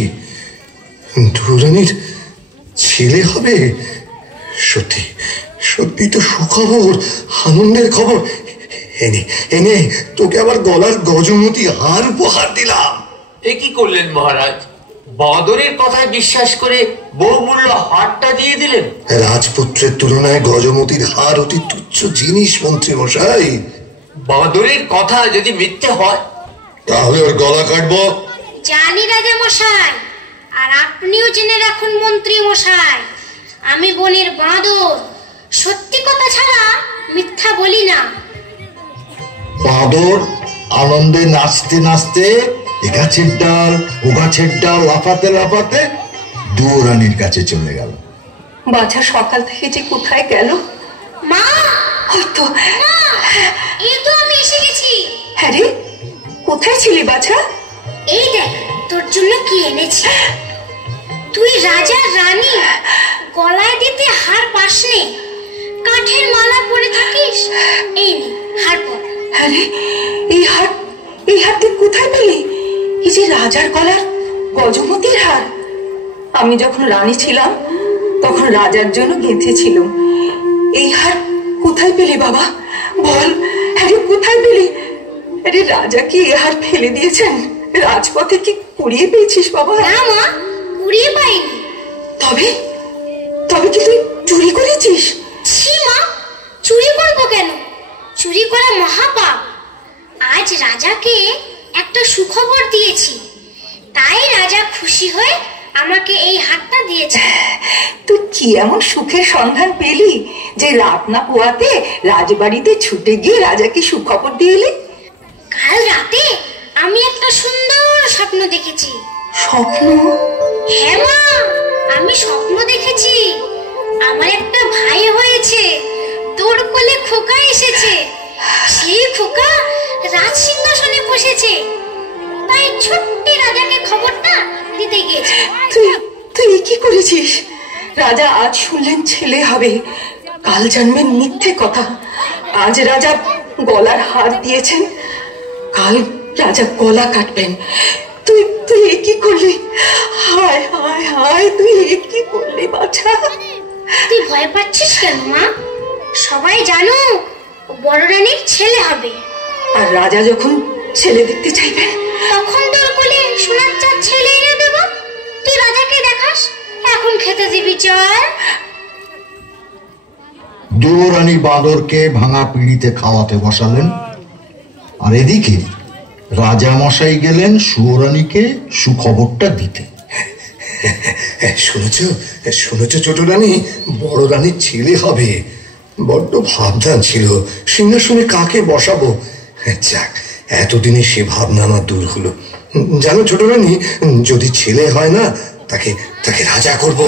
দুরানির ছেলে হবে? সত্যি সত্যি তো সুখবর, আনন্দের খবর। এনে তোকে আবার গলার গজমতি হার উপহার দিলাম। এ কি করলেন মহারাজ? বাদরের কথায় বিশ্বাস করে বহুমূল্য হারটা দিয়ে দিলেন। রাজপুত্রের তুলনায় গজমতির হার অতি তুচ্ছ জিনিস মন্ত্রী মশাই। বাদরের কথা যদি মিথ্যে হয় তাহলে ওর গলা কাটবো। জানি রাজা মশাই, আর আপনিও জেনে রাখুন মন্ত্রী মশাই, আমি বনের বাঁদর, সত্যি কথা ছাড়া মিথ্যা বলি না। বাঁদর আনন্দে নাচতে নাচতে এ গাছের ডাল ও গাছের ডাল লাফাতে লাফাতে দুয়োরানীর কাছে চলে গেল। বাছা সকাল থেকে যে কোথায় গেল? মা, হয়তো এই তো আমি এসে গেছি। হ্যাঁ রে, কোথায় ছিলি বাছা? এই দেখ তোর জন্য কি এনেছি। তুই রাজা রানী গলায় দিতে হার পাসনে, কাঠের মালা পরে থাকিস। এই নে হার পর। আরে এই হার তুই কোথায় পেলি? এই যে রাজার গলার গজমতির হার। আমি যখন রানী ছিলাম তখন রাজার জন্য গেঁথেছিলাম। এই হার কোথায় পেলি বাবা? বল, আরে কোথায় পেলি? আরে রাজা কি এই হার ফেলে দিয়েছেন? রাজপথে কি কুড়িয়ে পেয়েছিস বাবা? না মা, কুড়িয়ে পাইনি। তবে তবে কি তুই চুরি করেছিস? ছি মা, চুরি করবো কেন? চুরি করা মহাপাপ। আজ রাজাকে একটা সুখবর দিয়েছি, তাই রাজা খুশি হয়ে আমাকে এই হাতটা দিয়েছে। তুই কি এমন সুখের সন্ধান পেলি যে রাত না পোয়াতে রাজবাড়িতে ছুটে গিয়ে রাজাকে সুখবর দিয়ে এলি? কাল রাতে আমি একটা সুন্দর স্বপ্ন দেখেছি। স্বপ্ন? হ্যাঁ মা, আমি স্বপ্ন দেখেছি আমার একটা ভাই হয়েছে, তোর কোলে খোকা এসেছে, সেই খোকা রাজ সিংহাসনে বসেছে, তাই ছোট্ট রাজাকে খবরটা দিতে গিয়েছে। তুই কি করেছিস? রাজা আজ শুনলেন ছেলে হবে, কাল জানবেন মিথ্যে কথা। আজ রাজা গলার হার দিয়েছেন, কাল রাজা গলা কাটবেন। তুই কি করলি? হায় হায় হায়, তুই কি করলি বাছা? তুই ভয় পাচ্ছিস কেন মা? সবাই জানো বড় রানীর ছেলে হবে। আর রাজা যখন ছেলে দেখতে চাইবেন তখন তোর কোলে সোনার চাঁদ ছেলে এনে দেব, তুই রাজাকে দেখাস। এখন খেতে দিবি, চল। দুয়োরানী বাঁদরকে ভাঙা পিঁড়িতে খাওয়াতে বসালেন, আর এদিকে রাজা মশাই গেলেন সুয়োরানীকে সুখবরটা দিতে। শুনেছ ছোট রানী, বড় রানীর ছেলে হবে। বড্ড ভাবনা ছিল সিংহাসনে কাকে বসাবো। যাক, এতদিনে সে ভাবনা আমার দূর হলো। জানো ছোট রানী, যদি ছেলে হয় না তাকে রাজা করব,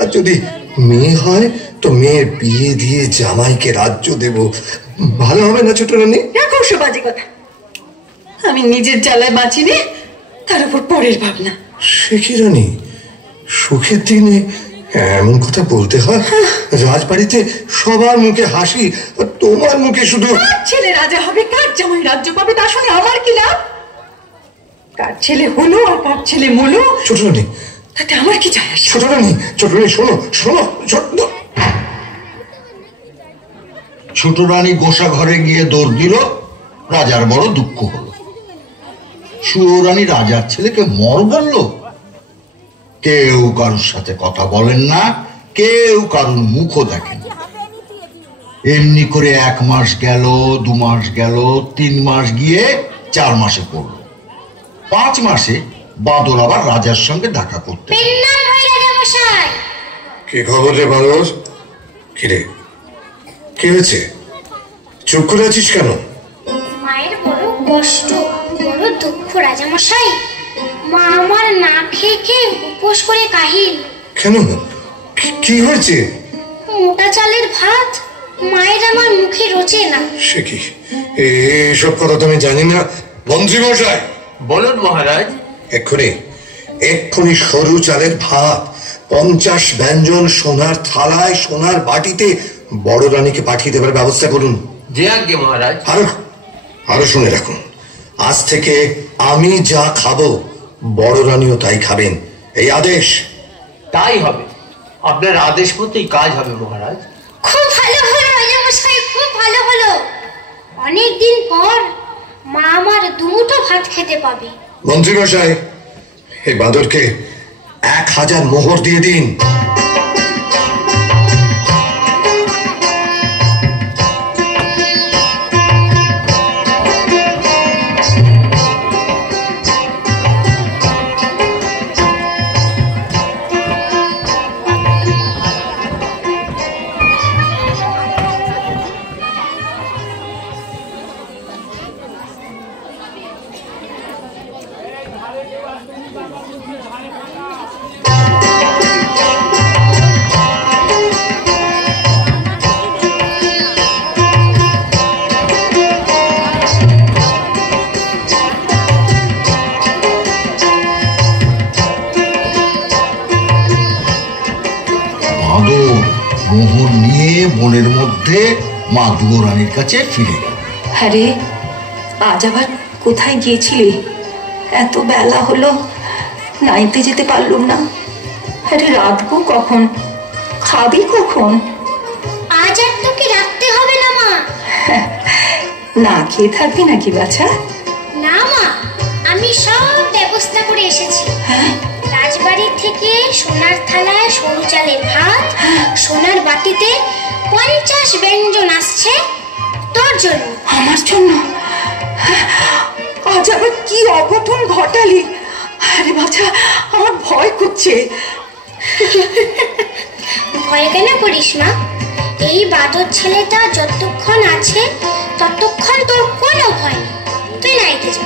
আর যদি মেয়ে হয় তো মেয়ের বিয়ে দিয়ে জামাইকে রাজ্য দেব। ভালো হবে না ছোট রানী? রাখো সব বাজে কথা। আমি নিজের জ্বালায় বাঁচি নে, তার উপর পরের ভাবনা। সে কি রানী, সুখের দিনে এমন কথা বলতে হয়? রাজবাড়িতে সবার মুখে হাসি, আর তোমার মুখে শুধু কার ছেলে রাজা হবে, কার জামাই রাজ্য পাবে, তা শুনে আমার কি লাভ? কার ছেলে হলো আর কার ছেলে মলো, ছোট রানী, তাতে আমার কি যায় আসে? ছোট রানী শোনো শোনো। ছোট রানী গোসা ঘরে গিয়ে দৌড় দিল, রাজার বড় দুঃখ হলো। সুয়োরানী রাজার ছেলেকে মর বলল। কেউ কারোর সাথে কথা বলেন না, কেউ কারোর মুখও দেখেন। এমনি করে 1 মাস গেল, 2 মাস গেল, 3 মাস গিয়ে 4 মাসে পড়ল। 5 মাসে বাঁদর আবার রাজার সঙ্গে দেখা করতে। কি খবর রে বাঁদর? কিরে, কি হয়েছে? চুপ করে আছিস কেন? মায়ের বড় কষ্ট, বড় দুঃখ রাজামশাই। মা আমার না খেয়ে খেয়ে উপোস করে কাহিল। কেন, কি হয়েছে? মোটা চালের ভাত মায়ের আমার মুখে রোচে না। সে কি, এসব কথা তো আমি জানি না। মন্ত্রী মশাই, বলুন মহারাজ। এক্ষুনি সরু চালের ভাত 50 ব্যঞ্জন সোনার থালায় সোনার বাটিতে বড় রানীকে পাঠিয়ে দেবার ব্যবস্থা করুন। জি আজ্ঞে মহারাজ। আরো শুনে রাখুন, আজ থেকে আমি যা খাবো বড় রানীও তাই খাবেন, এই আদেশ। তাই হবে, আপনার আদেশ মতোই কাজ হবে মহারাজ। খুব ভালো হলো রাজামশাই, খুব ভালো হলো। অনেকদিন পর মা আমার দুমুঠো ভাত খেতে পাবে। মন্ত্রী মশাই, এই বাঁদরকে 1000 মোহর দিয়ে দিন। মোহর নিয়ে বনের মধ্যে মা দুয়োরানীর কাছে ফিরে গেল। আরে আজ আবার কোথায় গিয়েছিলি? এত বেলা হলো, নাইতে যেতে পারলুম না। আরে রাতবো কখন, খাবি কখন? আজ আর তোকে রাখতে হবে না মা। না খেয়ে থাকবি নাকি বাছা? না মা, আমি সব ব্যবস্থা করে এসেছি। রাজবাড়ি বাড়ির থেকে সোনার থালায় সরু চালের ভাত, সোনার বাটিতে 50 ব্যঞ্জন আসছে তোর জন্য। আমার জন্য? আজ আবার কি অঘটন ঘটালি? আরে বাছা, আমার ভয় করছে। ভয় কেন করিস মা? এই বাদর ছেলেটা যতক্ষণ আছে ততক্ষণ তোর কোনো ভয় নেই। তুই নাইতে যা।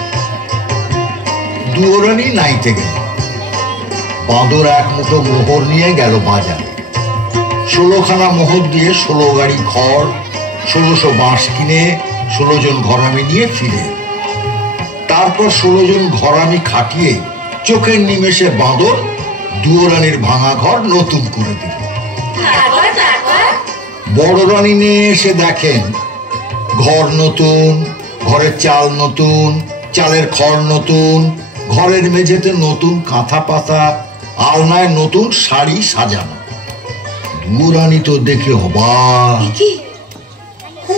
দুয়োরানি নাইতে গেল। বাঁদর এক মুঠো মোহর নিয়ে গেল বাজারে। 16খানা মোহর দিয়ে 16 গাড়ি খড়, 1600 বাঁশ কিনে 16 জন ঘরামি নিয়ে ফিরে। তারপর 16 জন ঘরামি খাটিয়ে চোখের নিমেষে বাঁদর দুয়োরানির ভাঙা ঘর নতুন করে দিল। বড় রানী নিয়ে এসে দেখেন ঘর নতুন, ঘরের চাল নতুন, চালের খড় নতুন, ঘরের মেঝেতে নতুন কাঁথা পাতা, আলনায় নতুন শাড়ি সাজানো। দুয়োরানি তো দেখে অবাক। ও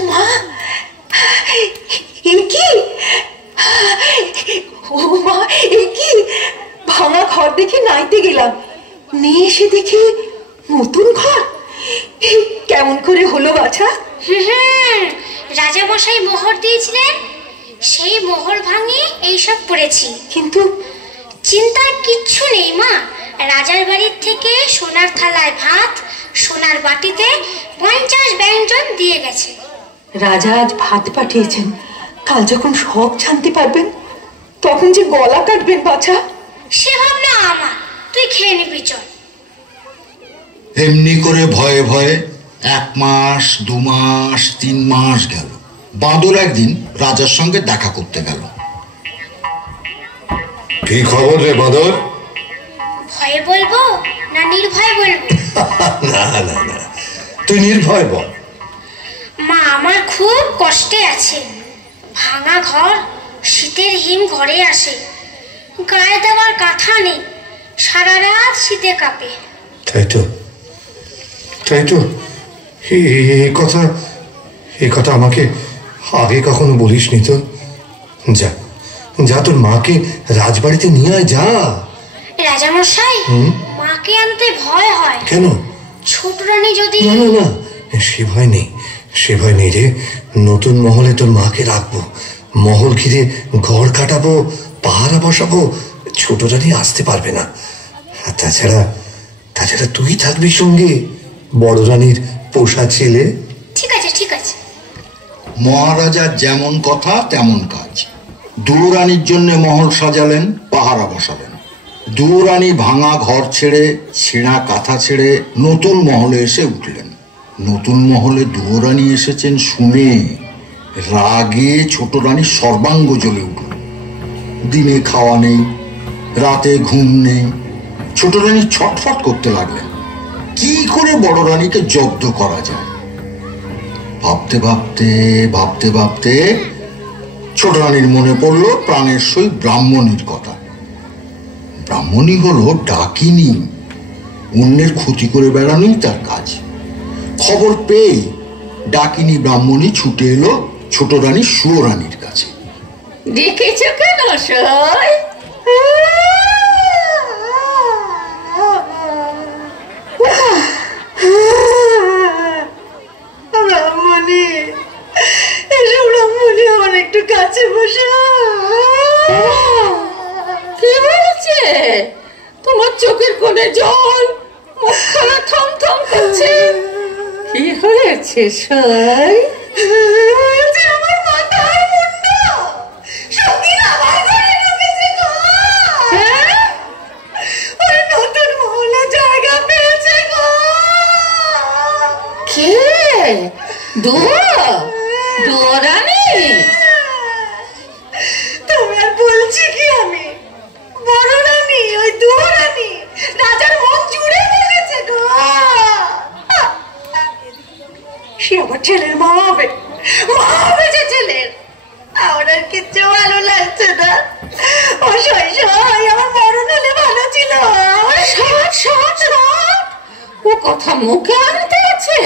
মা, ভাঙা ঘর দেখে নাইতে গেলাম, নিয়ে এসে দেখি নতুন ঘর। কেমন করে হলো বাছা? রাজা মশাই মোহর দিয়েছিলেন, সেই মোহর ভাঙিয়ে এইসব পড়েছি। কিন্তু চিন্তার কিচ্ছু নেই মা। রাজার বাড়ির থেকে সোনার থালায় ভাত, সোনার বাটিতে 50 ব্যঞ্জন দিয়ে গেছে। রাজা আজ ভাত পাঠিয়েছেন, কাল যখন সব জানতে পারবেন তখন যে গলা কাটবেন বাছা। সে ভাবনা আমার, তুই খেয়ে নিবি চল। এমনি করে ভয়ে ভয়ে 1 মাস, 2 মাস, 3 মাস গেল। বাঁদর একদিন রাজার সঙ্গে দেখা করতে গেল। কি খবর রে বাঁদর? ভয়ে বলবো না নির্ভয়ে বলবো? না না না, তুই নির্ভয় বল। মা আমার খুব কষ্টে আছে। ভাঙা ঘর, শীতের হিম ঘরে আসে, গায়ে দেওয়ার কাঁথা নেই, সারা রাত শীতে কাঁপে। তাই তো, এই কথা আমাকে আগে কখনো বলিসনি তো। যা যা, তোর মাকে রাজবাড়িতে নিয়ে আয়, যা। রাজামশাই, মাকে আনতে ভয় হয়। কেন? ছোট রানী যদি... না না না, সে ভয় নেই রে। নতুন মহলে তোর মাকে রাখবো, মহল ঘিরে ঘর কাটাবো, পাহারা বসাবো, ছোট রানী আসতে পারবে না। আর তাছাড়া তুই থাকবি সঙ্গে, বড় রানীর পোষা ছেলে। ঠিক আছে। মহারাজার যেমন কথা তেমন কাজ। দুয়োরানির জন্য মহল সাজালেন, পাহারা বসালেন। দুয়োরানি ভাঙা ঘর ছেড়ে, ছেঁড়া কাঁথা ছেড়ে নতুন মহলে এসে উঠলেন। নতুন মহলে দুয়োরানি এসেছেন শুনে রাগে ছোট রানী সর্বাঙ্গ জ্বলে উঠল। দিনে খাওয়া নেই, রাতে ঘুম নেই। ছোট রানী ছটফট করতে লাগলেন কি করে বড় রানীকে জব্দ করা যায়। ভাবতে ভাবতে ছোট রানীর মনে পড়লো প্রাণের সই ব্রাহ্মণীর কথা। ব্রাহ্মণী হলো ডাকিনী, অন্যের ক্ষতি করে বেড়ানোই তার কাজ। খবর পেয়ে ডাকিনী ব্রাহ্মণী ছুটে এলো ছোট রানী সুয়োরানীর কাছে। দেখেছ কেন সই? ব্রাহ্মণী আমার একটু কাছে বসে। কি বলছে? তোমার চোখের কোণে জল, মুখখানা থমথম করছে। কি হয়েছে সই? আমার মাথার মুন্ডা সঙ্গীর আমার ঘরে ঢুকেছে গো। ওই নতুন মহলে জায়গা পেয়েছে গো। কে? দুয়োরানি? তুমি আর বলছি কি আমি? বড় রানী, ওই দুয়োরানি রাজার মন জুড়ে বসেছে গো। সে আমার ছেলের মা হবে যে ছেলের। আমার আর কিচ্ছু ভালো লাগছে না। ও সই আমার মরণ হলে ভালো ছিল। ও কথা মুখে আনতে আছে?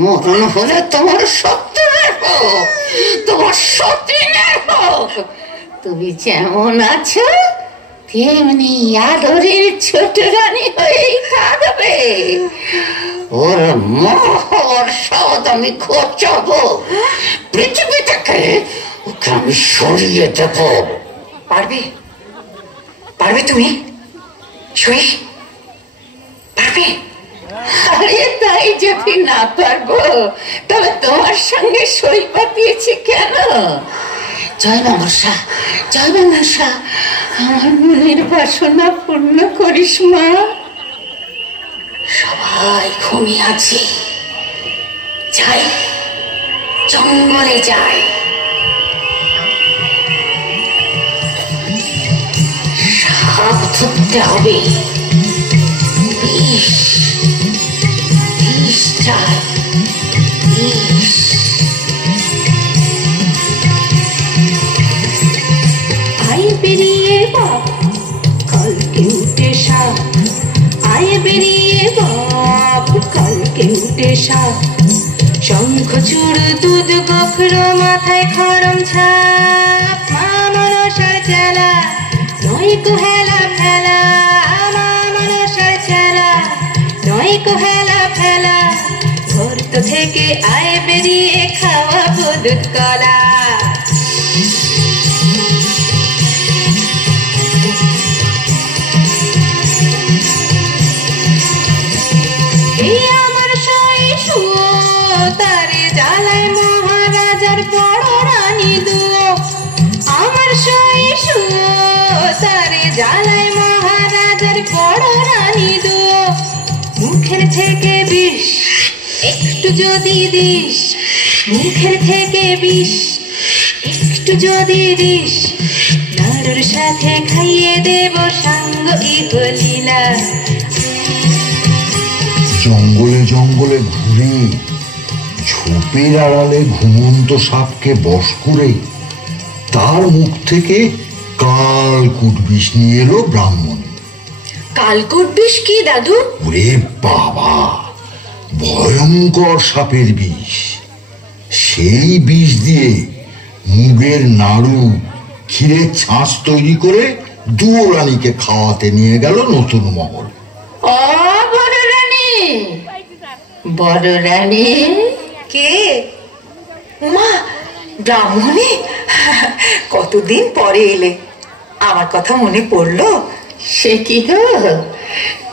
মরণ হলে তোমার সত্যের হোক, তোমার সতীনের হোক, তুমি যেমন আছো তেমনি আদরের ছোট রানী হয়েই থাকবে। ওর মোহর সদ আমি খোঁচাবো, পৃথিবী থেকে ওকে আমি সরিয়ে দেব। পারবে? পারবে তুমি সই? পারবে? আরে তাই যদি না পারবো তবে তোমার সঙ্গে সই পাতিয়েছি কেন? জয় মা মনসা, জয় মা মনসা, আমার মনের বাসনা পূর্ণ করিস মা। সবাই ঘুমিয়ে আছে, যাই জঙ্গলে যাই। সাপ ধরতে হবে, বিষ বিষ চাই, বিষ। আয় বেরিয়ে বাপ, কালকে উঠে সাপ। আয় বেরিয়ে বাপ, কালকে উঠে সাপ। শঙ্খ চূড় দুধ গোখর মাথায় খরম ছাপ। মা মনসার চেলা নয় কুহেলা ফেলা, মা মনসার চেলা নয় কুহেলা ফেলা। ঘর তো থেকে আয় বেরিয়ে খাওয়াবো দুধ কলা। এই আমার শৈশব তারে জ্বালায় মহারাজার বড় রানী দুয়ো। আমার শৈশব তারে জ্বালায় মহারাজার বড় রানী দুয়ো। মুখের থেকে বিষ একটু যদি দিস, মুখের থেকে বিষ একটু যদি দিস, নাড়ুর সাথে খাইয়ে দেব সাঙ্গ ইহলীলা। জঙ্গলে জঙ্গলে ঘুরে ঝোপের আড়ালে ঘুমন্ত সাপকে বশ করে তার মুখ থেকে কালকুট বিষ নিয়ে এলো ব্রাহ্মণী। কালকুট বিষ কি দাদু? ওরে বাবা, ভয়ঙ্কর সাপের বিষ। সেই বিষ দিয়ে মুগের নাড়ু, ক্ষীরের ছাঁচ তৈরি করে দুয়ো রানীকে খাওয়াতে নিয়ে গেল নতুন মহল। ও বড় রানী, বড় রানী। কে? মা, ব্রাহ্মণী, কতদিন পরে এলে, আমার কথা মনে পড়লো? সে কি গো,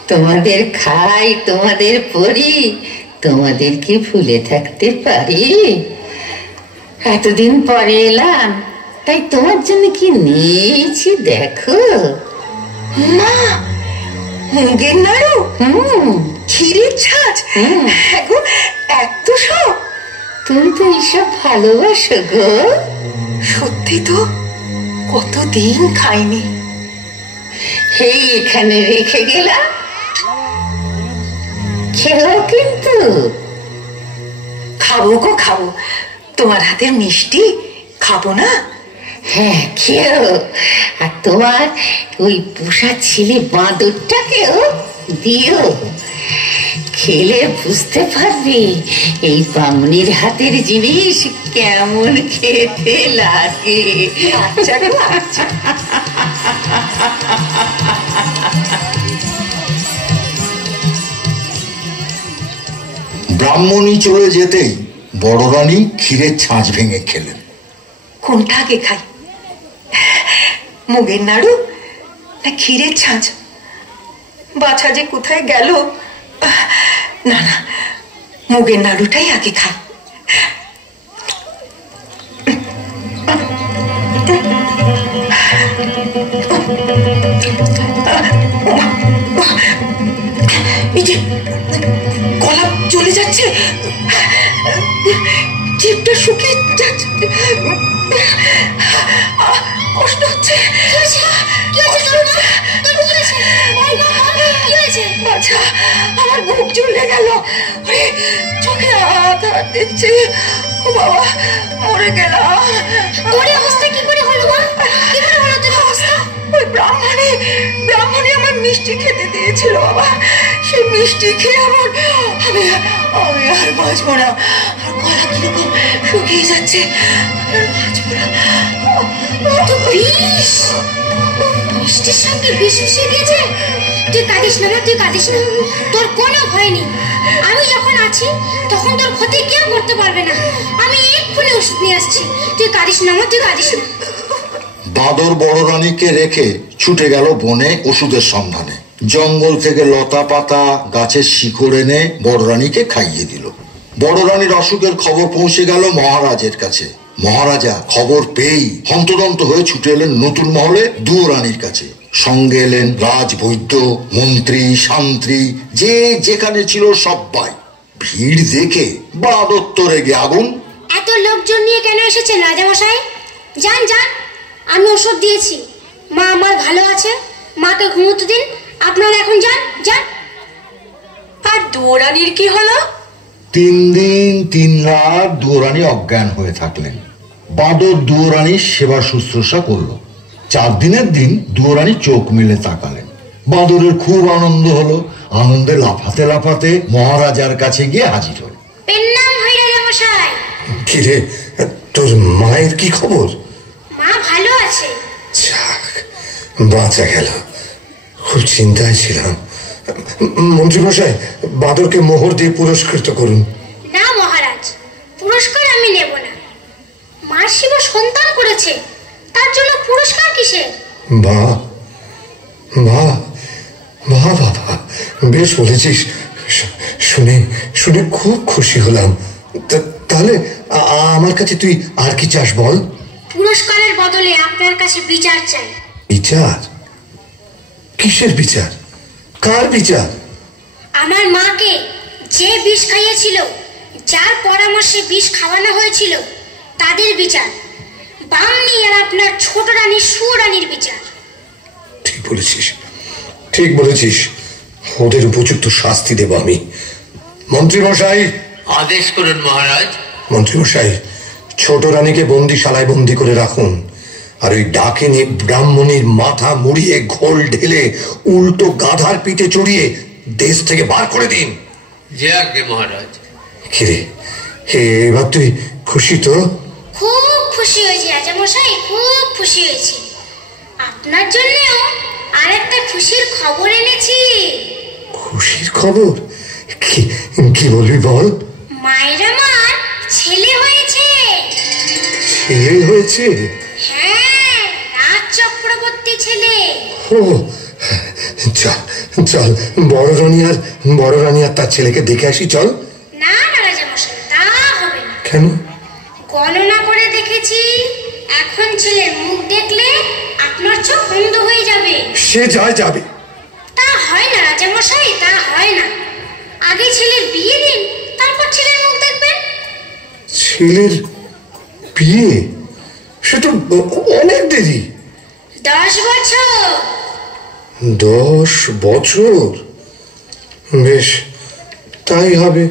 তোমাদের খাই, তোমাদের পড়ি, তোমাদের কি ভুলে থাকতে পারি? এতদিন পরে এলাম, তাই তোমার জন্য কি নিয়েছি দেখো। মা, মুগের নাড়ু, ক্ষীরের ছাঁচ, এত সব? তুমি তো এইসব ভালোবাসো গো। সত্যি তো, কতদিন খাইনি। এই এখানে রেখে গেলাম, খেলো কিন্তু। খাবো গো খাবো, তোমার হাতের মিষ্টি খাবো না? হ্যাঁ খেও, আর তোমার ওই পোষা ছেলে বাঁদরটাকেও দিও। খেলে বুঝতে পারবে এই বামুনির হাতের জিনিস কেমন খেতে লাগে। আচ্ছা গো আচ্ছা। ব্রাহ্মণী চলে যেতেই বড় রানী ক্ষীরের ছাঁচ ভেঙে খেলেন। কোনটা আগে খাই, মুগের নাড়ু না ক্ষীরের ছাঁচ? বাছা যে কোথায় গেল। না না, মুগের নাড়ুটাই আগে খাই। এই যে গলা চলে যাচ্ছে, জিভটা শুকিয়ে যাচ্ছে, কষ্ট হচ্ছে। আচ্ছা, আমার বুক জ্বলে গেল, চোখে আঘাত দিচ্ছে। ও বাবা, মরে গেলাম। অবস্থা কি করে হলো? কি করে হলো তোর অবস্থা? ওই ব্রাহ্মণী আমার মিষ্টি খেতে দিয়েছিল বাবা। সেই মিষ্টি খেয়ে আমি আর বাঁচবো না, আর গলা কিরকম শুকিয়ে যাচ্ছে। বৃষ্টির সঙ্গে বিষ মিশিয়ে দিয়েছে। তুই কাঁদিস না, তুই কাঁদিস না, তোর কোনো ভয় নেই। আমি যখন আছি তখন তোর ক্ষতি কেউ করতে পারবে না। আমি এক্ষুনি ওষুধ নিয়ে আসছি, তুই কাঁদিস না, তুই কাঁদিস না। বাঁদর বড় রানীকে রেখে ছুটে গেল বনে ওষুধের সন্ধানে। জঙ্গল থেকে লতা পাতা গাছের শিকড় এনে বড় রানীকে খাইয়ে দিল। বড় রানীর অসুখের খবর পৌঁছে গেল মহারাজের কাছে। মহারাজা খবর পেয়েই হন্তদন্ত হয়ে ছুটে এলেন নতুন মহলে দুয়োরানীর কাছে। সঙ্গে এলেন রাজবৈদ্য, মন্ত্রী, শান্ত্রী, যে যেখানে ছিল সবাই। ভিড় দেখে বাঁদর তো রেগে আগুন। এত লোকজন নিয়ে কেন এসেছেন রাজামশাই? যান যান, আমি ওষুধ দিয়েছি, মা আমার ভালো আছে, মাকে ঘুমোতে দিন। আপনারা এখন যান যান। আর দুয়োরানীর কি হলো? 3 দিন 3 রাত দুয়োরানী অজ্ঞান হয়ে থাকলেন। বাঁদর দুয়োরানীর সেবা শুশ্রূষা করল। 4 দিনের দিন দুয়োরানী চোখ মেলে তাকালেন। বাঁদরের খুব আনন্দ হলো। আনন্দে লাফাতে লাফাতে মহারাজার কাছে গিয়ে হাজির হল। প্রণাম হয় রাজামশাই। কিরে, তোর মায়ের কি খবর? মা ভালো আছে। যাক, বাঁচা গেল, খুব চিন্তায় ছিলাম। মন্ত্রীমশাই, বাঁদরকে মোহর দিয়ে পুরস্কৃত করুন। না মহারাজ, পুরস্কার আমি নেব না। মার সেবা সন্তান করেছে, তার জন্য পুরস্কার কিসের? বাহ বাহ বাহ বাবা, বেশ বলেছিস। শুনে শুনে খুব খুশি হলাম। তাহলে আমার কাছে তুই আর কি চাস বল? পুরস্কারের বদলে আপনার কাছে বিচার চাই। বিচার? কিসের বিচার? কার বিচার? আমার মাকে যে বিষ খাইয়েছিল, যার পরামর্শে বিষ খাওয়ানো হয়েছিল, তাদের বিচার। বামনি আর আপনার ছোট রানী সুরানীর বিচার। ঠিক বলেছিস, ঠিক বলেছিস। ওদের উপযুক্ত শাস্তি দেব আমি। মন্ত্রীমশাই, আদেশ করুন মহারাজ। মন্ত্রীমশাই, ছোট রানীকে বন্দিশালায় বন্দি করে রাখুন। আর ওই ডাকিনী ব্রাহ্মণীর মাথা মুড়িয়ে ঘোল ঢেলে উল্টো গাধার পিঠে চড়িয়ে দেশ থেকে বার করে দিন। যে আজ্ঞে মহারাজ। কিরে, এবার তুই খুশি তো? খুব খুশি হয়েছি রাজামশাই, খুব খুশি হয়েছি। আপনার জন্যও আর একটা খুশির খবর এনেছি। খুশির খবর? কি বলবি বল। মায়ের আমার ছেলে হয়েছে। ছেলে হয়েছে? হ্যাঁ, রাজ চক্রবর্তী ছেলে। ও, চল চল, বড় রানী আর তার ছেলেকে দেখে আসি, চল। না না রাজামশাই, তা হবে না। কেন? গণনা করে দেখেছি, এখন ছেলের মুখ দেখলে আপনার চোখ বন্ধ হয়ে যাবে। সে যাবে। তা হয় না রাজামশাই, তা হয় না। আগে ছেলের বিয়ে দিন, তারপর ছেলের মুখ দেখবেন। ছেলের বিয়ে? সে তো অনেক দেরি। 10 বছর। 10 বছর? বেশ, তাই হবে।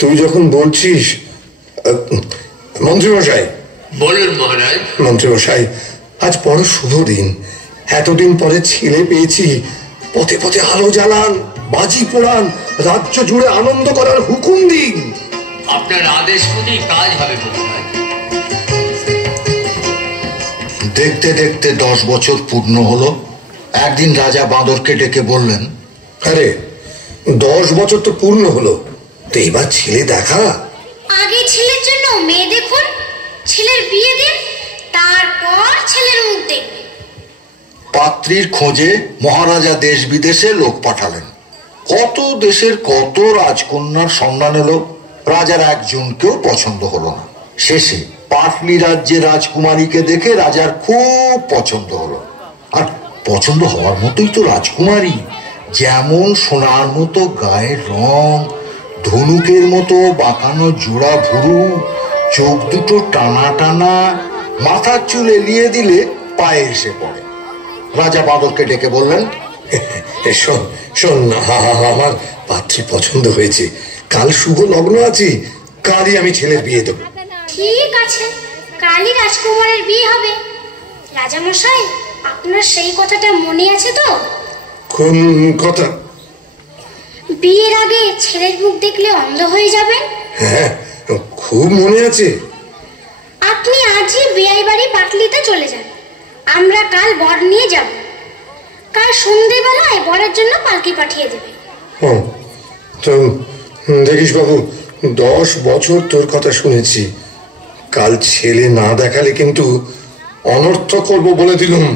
তুই যখন বলছিস। মন্ত্রীমশাই। বলুন মহারাজ। মন্ত্রীমশাই, আজ বড় শুভ দিন। এতদিন পরে ছেলে পেয়েছি। পথে পথে আলো জ্বালান, বাজি পোড়ান, রাজ্য জুড়ে আনন্দ করার হুকুম দিন। আপনার আদেশ শুনেই কাজ হবে মহারাজ। দেখতে দেখতে 10 বছর পূর্ণ হলো। একদিন রাজা বাঁদরকে ডেকে বললেন, আরে 10 বছর তো পূর্ণ হলো, তো এবার ছেলে দেখা। আগে ছেলের জন্য মেয়ে দেখুন, ছেলের বিয়ে দিন, তারপর ছেলের মুখ দেখবে। পাত্রীর খোঁজে মহারাজা দেশ বিদেশে লোক পাঠালেন। কত দেশের কত রাজকন্যার সন্ধান এলো, রাজার একজনকেও পছন্দ হলো না। শেষে পাটলি রাজ্যের রাজকুমারীকে দেখে রাজার খুব পছন্দ হলো। আর পছন্দ হওয়ার মতোই তো রাজকুমারী, যেমন সোনার মতো গায়ের রং, ধনুকের মতো বাঁকানো জোড়া ভুরু, চোখ দুটো টানা টানা, মাথার চুল এলিয়ে দিলে পায়ে এসে পড়ে। রাজা বাঁদরকে ডেকে বললেন, শোন শোন, আমার পাত্রী পছন্দ হয়েছে। কাল শুভ লগ্ন আছে, কালই আমি ছেলের বিয়ে দেব। ঠিক আছে, কালই রাজকুমারের বিয়ে হবে। রাজামশাই, আপনার সেই কথাটা মনে আছে তো? কোন কথা? বিয়ের আগে ছেলের মুখ দেখলে অন্ধ হয়ে যাবেন। হ্যাঁ, খুব মনে আছে। আপনি আজই বিয়াই বাড়ি পাটলিতে চলে যান, আমরা কাল বর নিয়ে যাব। কাল সন্ধেবেলায় বরের জন্য পালকি পাঠিয়ে দেবে। তো দেখিস বাবু, 10 বছর তোর কথা শুনেছি, কাল ছেলে না দেখালে কিন্তু অনর্থ করব বলে দিলুম।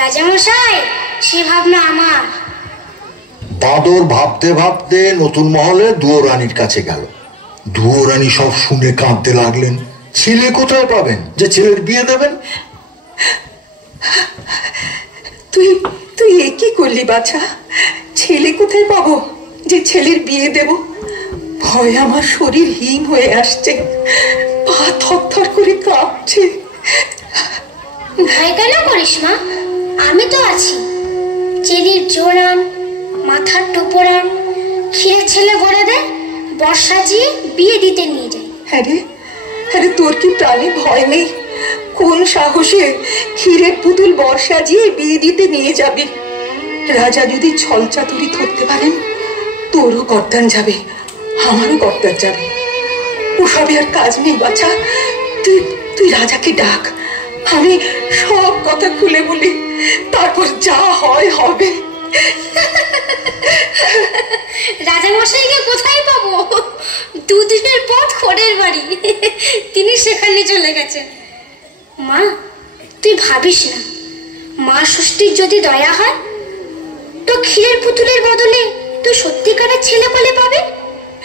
রাজামশাই, সে ভাবনা আমার। বাঁদর ভাবতে ভাবতে নতুন মহলে দুয়োরানীর কাছে গেল। দুয়োরানী সব শুনে কাঁদতে লাগলেন। ছেলে কোথায় পাবেন যে ছেলের বিয়ে দেবেন? তুই এ কি করলি বাছা? ছেলে কোথায় পাবো যে ছেলের বিয়ে দেব? ভয় আমার শরীর হিম হয়ে আসছে, পা থরথর করে কাঁপছে। ভয় কেন করিস মা, আমি তো আছি। চেলির জোরান, মাথার টোপরান, ক্ষীরের ছেলে গড়ে দে, বর সাজিয়ে বিয়ে দিতে নিয়ে যাই। হ্যাঁ রে, তোর কি প্রাণে ভয় নেই? কোন সাহসে ক্ষীরের পুতুল বর সাজিয়ে বিয়ে দিতে নিয়ে যাবি? রাজা যদি ছল চাতুরি ধরতে পারেন, তোরও কর্তান যাবে, আমারও কর্তান যাবে। ওসবে আর কাজ নেই বাছা। তুই রাজাকে ডাক, আমি সব কথা খুলে বলি, তারপর যা হয় হবে। রাজামশাইকে কোথায় পাবো? 2 দিনের পথ খড়ের বাড়ি, তিনি সেখানে চলে গেছেন। মা, তুই ভাবিস না, মা ষষ্ঠীর যদি দয়া হয় তো ক্ষীরের পুতুলের বদলে তুই সত্যিকারের ছেলে বলে পাবে।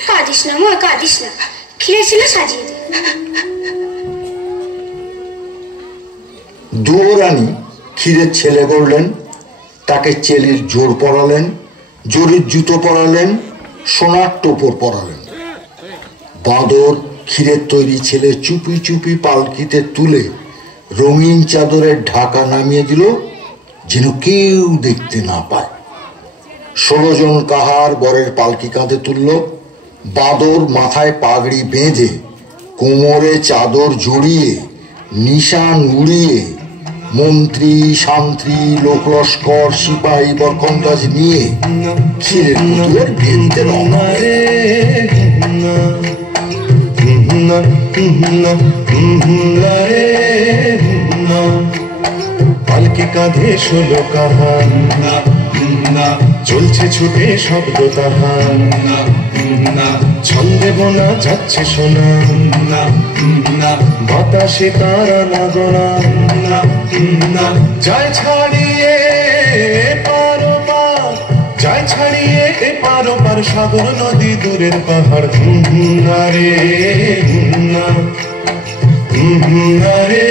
কাঁদিস না মা, কাঁদিস না, ক্ষীরের ছেলে সাজিয়ে দে। দুয়োরানী ক্ষীরের ছেলে গড়লেন, তাকে চেলির জোর পরালেন, জরির জুতো পরালেন, সোনার টোপর পরালেন। বাঁদর ক্ষীরের তৈরি ছেলে চুপি চুপি পালকিতে তুলে রঙিন চাদরের ঢাকা নামিয়ে দিল, যেন কেউ দেখতে না পায়। 16 জন কাহার বরের পালকি কাঁধে তুলল। বাঁদর মাথায় পাগড়ি বেঁধে, কোমরে চাদর জড়িয়ে, নিশান উড়িয়ে, মন্ত্রী শান্ত্রী লোকলস্কর সিপাহী বরকন্দাজ নিয়ে ক্ষীরের পুতুলের বিয়েতে রওনা পালকি কাঁধে 16 কাহার, চলছে ছুটে শব্দ তাহার, ছন্দে বোনা যাচ্ছে সোনা, বাতাসে তারা না গোনা, যায় ছাড়িয়ে পারো পার, যায় ছাড়িয়ে পারো পার, সাগর নদী দূরের পাহাড়। রে রে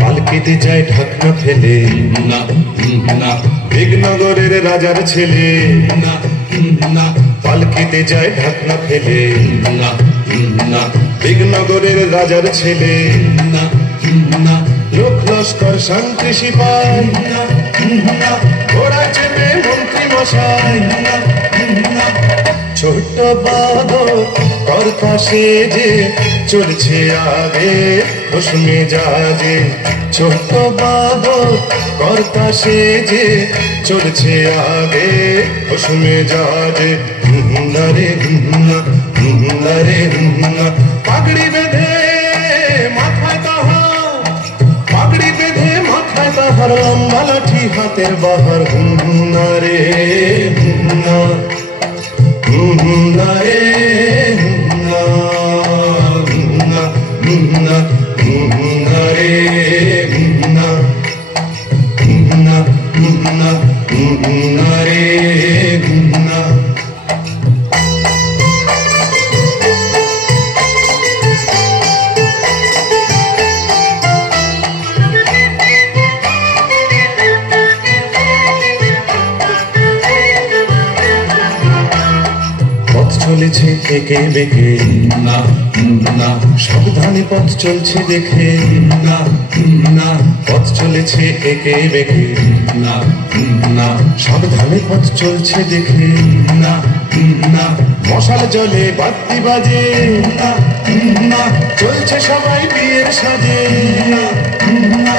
পালকিতে যায় ঢাকনা ফেলে, বিঘ্নগরের রাজার ছেলে। পালকিতে যায় ঢাকনা ফেলে, বিঘ্নগরের রাজার ছেলে। লোক লস্কর শান্তি সিপাই, ঘোড়া চেপে মন্ত্রী মশাই। ছোট্ট বাঁদর কর্তা সেজে চলছে আগে খুশ মেজাজে। ছোট্ট বাঁদর কর্তা সেজে চলছে আগে খুশ মেজাজে। রে পাগড়ি বেঁধে মাথায় তাহার, পাগড়ি বেঁধে মাথায় তাহার, লম্বা লাঠি হাতের বাহার। রে চলেছে একে বেঁকে, না না সাবধানে পথ চলছে দেখে, না না পথ চলেছে একে বেঁকে, না না সাবধানে পথ চলছে দেখে, না না মশাল জলে বাতি বাজে, না না চলছে সবাই বিয়ের সাজে, না না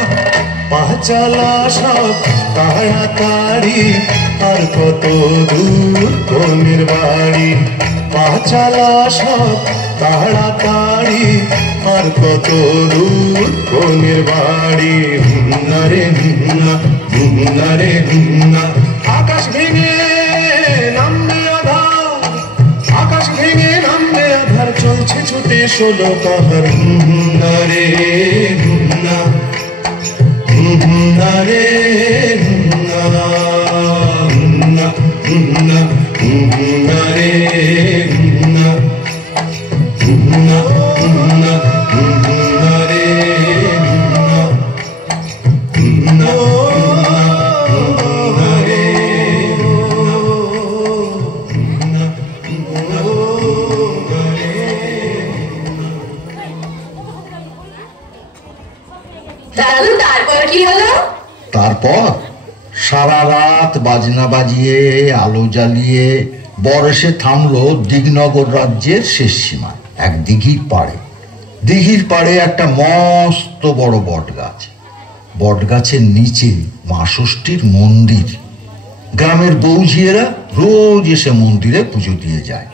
পা চালা সব তাড়াতাড়ি, আর কত দূর কোনের বাড়ি, পা চালা সব তাড়াতাড়ি, আর কত দূর কোনের বাড়ি। না রে না, না রে না, আকাশ ভেঙে নামবে আধার, আকাশ ভেঙে নামবে আধার, চলছে ছুটে 16 পাহাড়। না রে না, না রে না, না না, না রে না, না না, না রে না, না না রে দাদু তারপর কি হলো? তারপর সারা রাত বাজনা বাজিয়ে আলো জ্বালিয়ে বর এসে থামলো দিগনগর রাজ্যের শেষ সীমায়, এক দিঘির পাড়ে। দিঘির পাড়ে একটা মস্ত বড় বট গাছ। বট গাছের নিচে মা ষষ্ঠীর মন্দির। গ্রামের বৌঝিয়েরা রোজ এসে মন্দিরে পুজো দিয়ে যায়,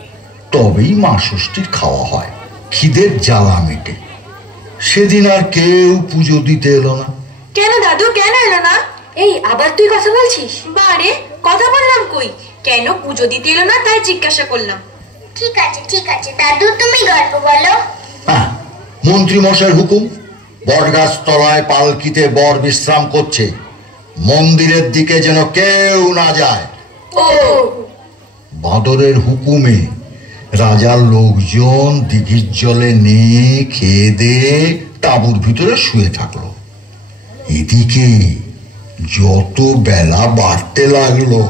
তবেই মা ষষ্ঠীর খাওয়া হয়, খিদের জ্বালা মেটে। সেদিন আর কেউ পুজো দিতে এলো না। কেন দাদু, কেন এলো না? এই আবার তুই কথা বলছিস? বারে কথা বললাম কই, কেন পুজো দিতে এলো না তাই জিজ্ঞাসা করলাম। ঠিক আছে দাদু, তুমি গল্প বলো। হ্যাঁ, মন্ত্রী মশাইয়ের হুকুম, বটগাছ তলায় পালকিতে বর বিশ্রাম করছে, মন্দিরের দিকে যেন কেউ না যায়। ও বাঁদরের হুকুমে রাজার লোকজন দিঘির জলে নিয়ে খেয়ে দিয়ে তাঁবুর ভিতরে শুয়ে থাকলো। এদিকে যত বেলা বাড়তে লাগলো,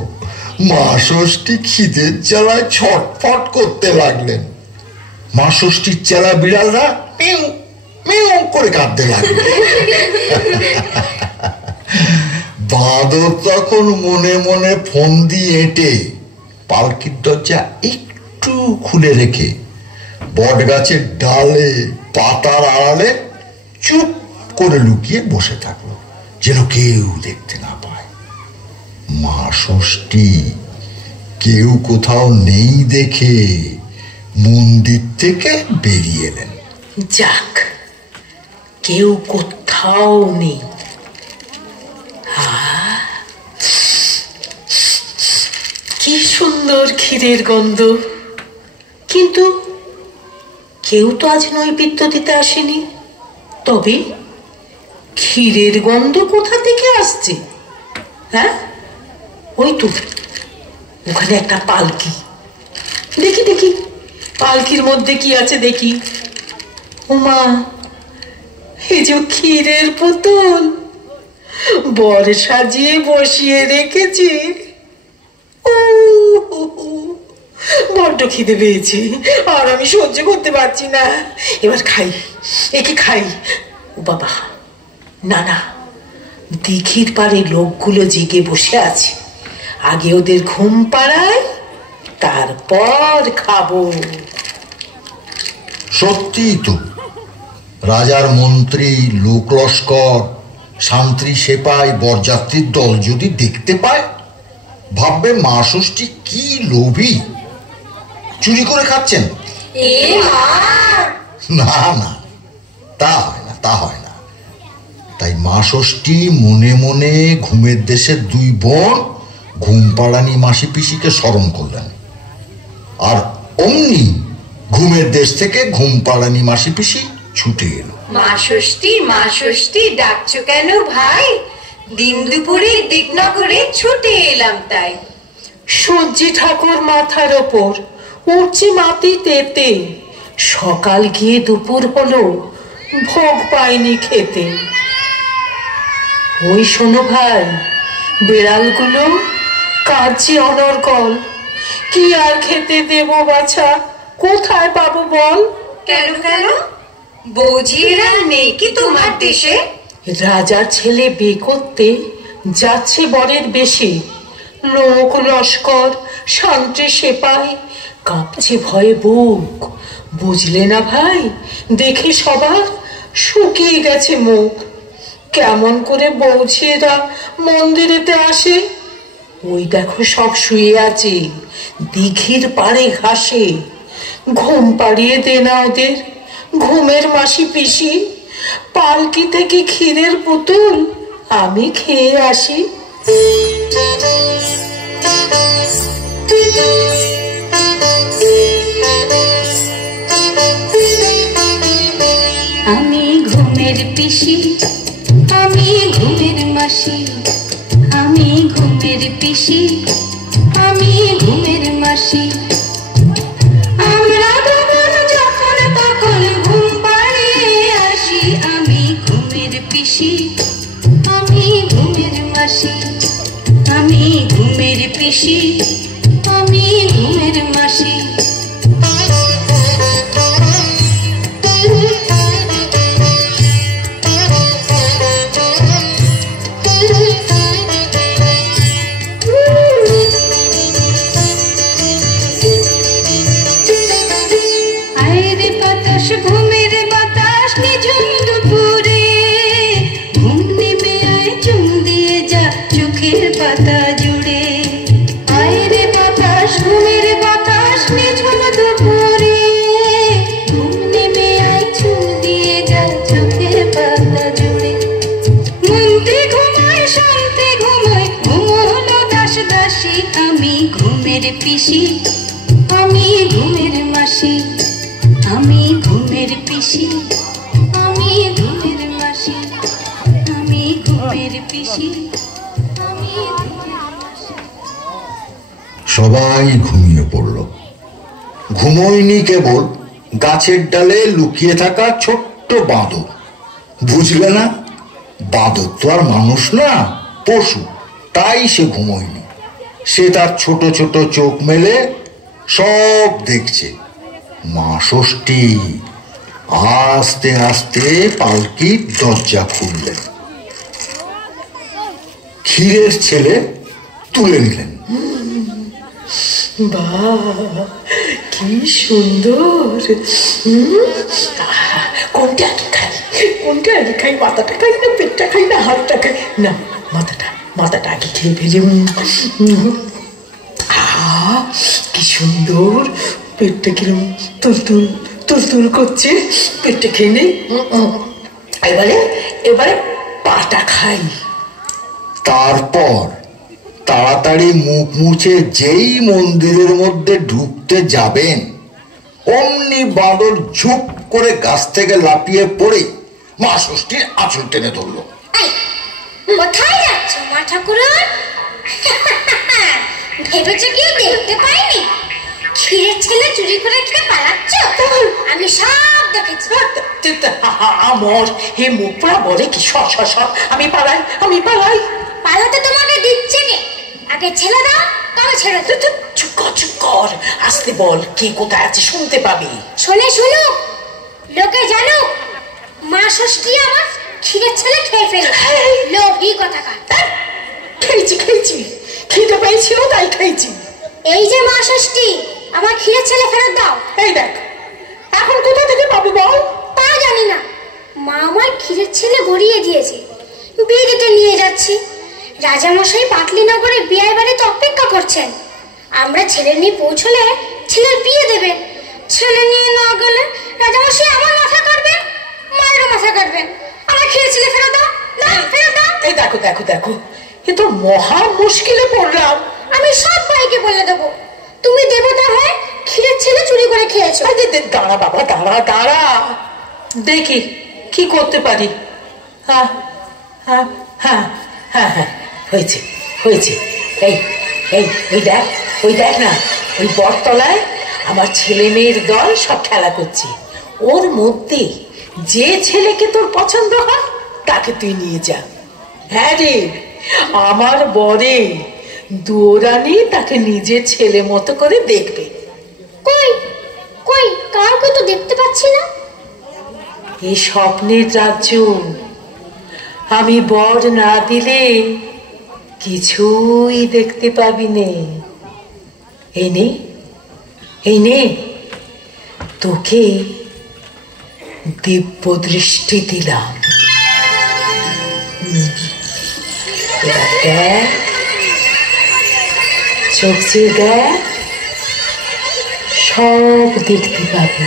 মা ষষ্ঠী খিদের জ্বালায় ছটফট করতে লাগলেন। মা ষষ্ঠীর চেলা বিড়ালরা মিউ মিউ করে কাঁদতে লাগলো। বাঁদর তখন মনে মনে ফোন দিয়ে এঁটে পালকির দরজা একটু খুলে রেখে বট গাছের ডালে পাতার আড়ালে চুপ করে লুকিয়ে বসে থাকলো, যেন কেউ দেখতে না পায়। মা ষষ্ঠী কেউ কোথাও নেই দেখে মন্দির থেকে বেরিয়ে এলেন। যাক, কেউ কোথাও নেই। কি সুন্দর ক্ষীরের গন্ধ, কিন্তু কেউ তো আজ নৈবেদ্য দিতে আসেনি। তবে ক্ষীরের গন্ধ কোথা থেকে আসছে? হ্যাঁ, ওই তো ওখানে একটা পালকি। দেখি দেখি পালকির মধ্যে কি আছে দেখি। ওমা, এই যে ক্ষীরের পুতুল বর সাজিয়ে বসিয়ে রেখেছে। বড্ড খিদে পেয়েছে, আর আমি সহ্য করতে পারছি না। এবার খাই, একে খাই। ও বাবা, না না, দিঘির পাড়ে লোকগুলো জেগে বসে আছে, আগে ওদের ঘুম পাড়ায়, তারপর খাবো। সত্যিই তো, রাজার মন্ত্রী, লোক লস্কর, শান্তি সেপাই, বরযাত্রীর দল যদি দেখতে পায়, ভাববে মা ষষ্ঠী কি লোভী, চুরি করে খাচ্ছেন। না না, তা হয় না, তা হয় না। তাই মা ষষ্ঠী মনে মনে ঘুমের দেশের দুই বোন ঘুম পাড়ানি মাসি পিসিকে স্মরণ করলেন, আর অমনি ঘুমের দেশ থেকে ঘুম পাড়ানি মাসি পিসি ছুটে এলো। মা ষষ্ঠী ডাকছো কেন ভাই? দিন দুপুরে দিগনগরে ছুটে এলাম তাই। সূর্যি ঠাকুর মাথার ওপর উঠছে মাটিতেতে, সকাল গিয়ে দুপুর হলো, ভোগ পাইনি খেতে। ওই শোনো ভাই, বিড়ালগুলো কাঁদছে অনর্গল, কি আর খেতে দেব বাছা, কোথায় পাবো বল? কেন কেন, বৌঝিরা নেই কি তোমার দেশে? রাজার ছেলে বিয়ে করতে যাচ্ছে বরের বেশে, লোক লস্কর শান্তি সেপাই কাঁপছে ভয়ে বুক। বুঝলে না ভাই, দেখে সবার শুকিয়ে গেছে মুখ। কেমন করে বৌঝিরা মন্দিরেতে আসে? ওই দেখো সব শুয়ে আছে দিঘির পাড়ে ঘাসে। ঘুম পাড়িয়ে দে না ওদের, ঘুমের মাসি পিসি। পালকি থেকে ক্ষীরের পুতুল আমি খেয়ে আসি। আমি ঘুমের পিসি, আমি ঘুমের মাসি, আমি ঘুমের পিসি, আমি ঘুমের মাসি। আমরা দুজন যখন তখন ঘুম পাড়িয়ে আসি। আমি ঘুমের পিসি, আমি ঘুমের মাসি, আমি ঘুমের পিসি, আমি ঘুমের মাসি। ঘুমের বাতাস নিঝুম দুপুরে, ঘুম নেমে আয় চুম দিয়ে যা চোখের পাতা জুড়ে। আয় রে বাতাস, ঘুমের বাতাস নিঝুম দুপুরে, ঘুম নেমে আয় চুম দিয়ে যা চোখের পাতা জুড়ে। মন্ত্রী ঘুমায় শান্তি ঘুমায়, ঘুমোলো দাস দাসী। আমি ঘুমের পিসি, আমি ঘুমের মাসি, আমি ঘুমের পিসি, আমি ঘুমের মাসি, আমি ঘুমের পিসি, আমি ঘুমের মাসি। সবাই ঘুমিয়ে পড়ল। ঘুমোয়নি কেবল গাছের ডালে লুকিয়ে থাকা ছোট্ট বাঁদর। বুঝলে না, বাঁদর তো আর মানুষ না, পশু। তাই সে ঘুমোয়নি। সে তার ছোট ছোট চোখ মেলে সব দেখছে। মা ষষ্ঠী আস্তে আস্তে পালকির দরজা খুললেন। ক্ষীরের ছেলে তুলে নিলেন। বাহ, কি সুন্দর! কোনটা আগে খাই, কোনটা আগে খাই? মাথাটা খাই না পেটটা খাই না হাতটা খাই? না, মাথাটা আগে খেয়ে ফেলি। কি সুন্দর! পেটটা কিরম তুলতুল তুলতুল করছে। পেটটা খেয়ে নেই। এবারে পাটা খাই। তারপর তাড়াতাড়ি মুখ মুছে যেই মন্দিরের মধ্যে ঢুকতে যাবেন, অমনি বাঁদর ঝুপ করে গাছ থেকে লাফিয়ে পড়ে মা ষষ্ঠীর আঁচল টেনে ধরল। কোথায় যাচ্ছ মা ঠাকুরন? ভেবেছ কেউ দেখতে পাইনি? ক্ষীরের ছেলে চুরি করে খেয়ে পালাচ্ছ? আমি সব দেখেছি। আমার হে মুখ পড়া বলে কি? আমি পালাই, আমি পালাই। পালাতে তোমাকে দিচ্ছে কে? আগে ছেড়ে দাও, তবে ছেড়ে দাও। চুপ কর, আসতে বল। কে কোথায় আছে শুনতে পাবি। শুনে শুনু, লোকে জানুক, মা ষষ্ঠী আমার ক্ষীরের ছেলে খেয়ে ফেলে। লোভী কোথাকার। খেয়েছি, খিদে পেয়েছিল তাই খেয়েছি। এই যে মা ষষ্ঠী, আমার ক্ষীরের ছেলে ফেরত দাও। এই দেখ, এখন কোথা থেকে পাবো বল? তা জানি না, মা আমার ক্ষীরের ছেলে গড়িয়ে দিয়েছে। বিয়ে দিতে নিয়ে যাচ্ছি। রাজামশাই পাটলিনগরে বিয়ে বাড়িতে অপেক্ষা করছেন। আমরা ছেলে নিয়ে পৌঁছলে ছেলের বিয়ে দেবেন। ছেলে নিয়ে না গেলে রাজামশাই আমার মাথা কাটবেন, মায়েরও মাথা কাটবেন। আমার ক্ষীরের ছেলে ফেরত দাও, ফেরত দাও। এই দেখো, এ তো মহা মুশকিলে পড়লাম। আমি সব ভাইকে বলে দেবো তুমি দেবতা হয়ে ক্ষীরের ছেলে চুরি করে খেয়েছো। দাঁড়া বাবা, দাঁড়া, দেখি কি করতে পারি। হ্যাঁ, হয়েছে। ওই দেখ না, ওই বটতলায় আমার ছেলে মেয়ের দল সব খেলা করছে। ওর মধ্যে যে ছেলেকে তোর পছন্দ হয় তাকে তুই নিয়ে যা। হ্যাঁ রে, আমার বরে দৌড়ানি তাকে নিজের ছেলে মতো করে দেখবে। কই কাউকে তো দেখতে পাচ্ছি না। এই স্বপ্নের রাজ্য, আমি বর না দিলে কিছুই দেখতে পাবি নে। এই নে তোকে দিব্য দৃষ্টি দিলাম। দেখ, চোখ চেয়ে দেখ, সব দেখতে পাবি।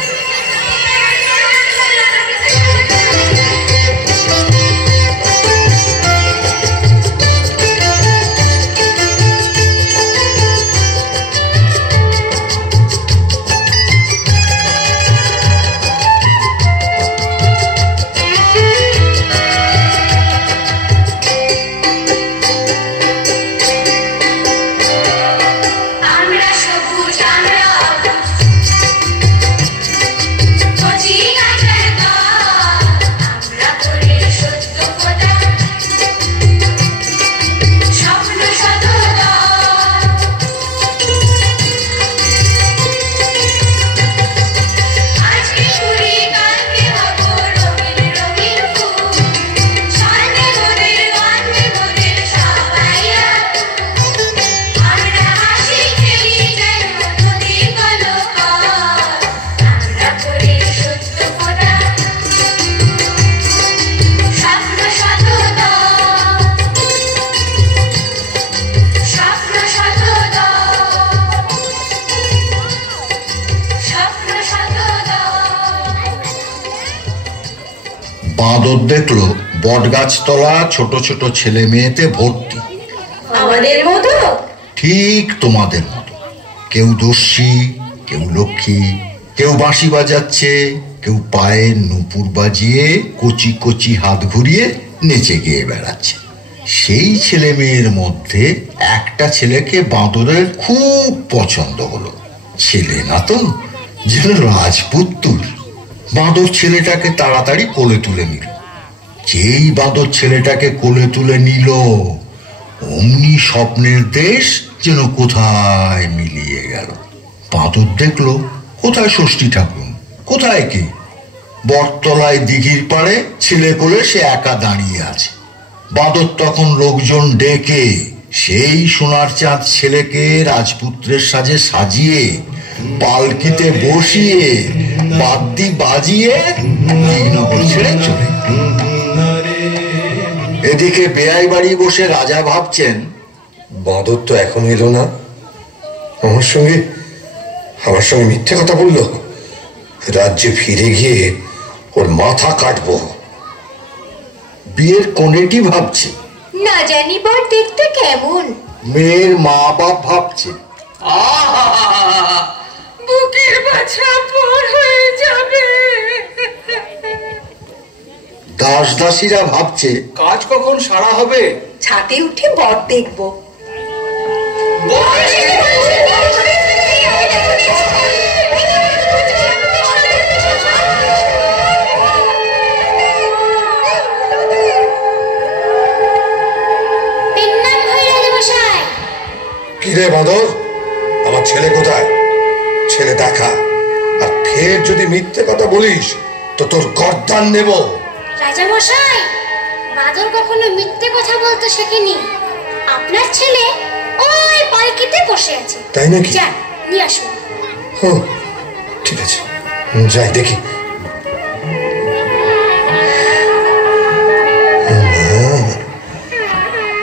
বাঁদর দেখলো বটগাছতলা ছোট ছোট ছেলে মেয়েতে ভর্তি। আমাদের মতো? ঠিক তোমাদের মতো। কেউ দস্যি, কেউ লক্ষ্মী, কেউ বাঁশি বাজাচ্ছে, কেউ পায়ে নুপুর বাজিয়ে কচি কচি হাত ঘুরিয়ে নেচে গিয়ে বেড়াচ্ছে। সেই ছেলে মেয়ের মধ্যে একটা ছেলেকে বাঁদরের খুব পছন্দ হলো। ছেলে না তো, যেন রাজপুত্তুর। বাঁদর ছেলেটাকে তাড়াতাড়ি কোলে তুলে নিল। যেই বাঁদর ছেলেটাকে কোলে তুলে নিল, অমনি স্বপ্নের দেশ যেন কোথায় মিলিয়ে গেল। বাঁদর দেখলো কোথায় ষষ্ঠী ঠাকুর, কোথায় কে? বটতলায় দিঘির পাড়ে ছেলে কোলে সে একা দাঁড়িয়ে আছে। বাঁদর তখন লোকজন ডেকে সেই সোনার চাঁদ ছেলেকে রাজপুত্রের সাজে সাজিয়ে পালকিতে বসিয়ে বাদ্যি বাজিয়ে দিগনগর ছেড়ে চলে। এদিকে বেয়াই বাড়ি বসে রাজা ভাবছেন, বাঁদর তো এখন এলো না, আমার সঙ্গে মিথ্যে কথা বললো। রাজ্যে ফিরে গিয়ে ওর মাথা কাটবো। বিয়ের কনেটি ভাবছে, না জানি বর দেখতে কেমন। মেয়ের মা বাপ ভাবছে, বুকের বাছা পর হয়ে যাবে। দাস দাসীরা ভাবছে, কাজ কখন সারা হবে? ছাদে উঠে বর দেখবো। কিরে বাঁদর, আমার ছেলে কোথায়? ছেলে দেখা, আর ফের যদি মিথ্যে কথা বলিস তো তোর গর্দান নেব। রাজা মশাই, বাদর কখনো মিথ্যে কথা বলতে শেখেনি। আপনার ছেলে ওই পালকিতে বসে আছে। তাই নাকি? যান নিয়ে আসুন। ও ঠিক আছে, যাই দেখি।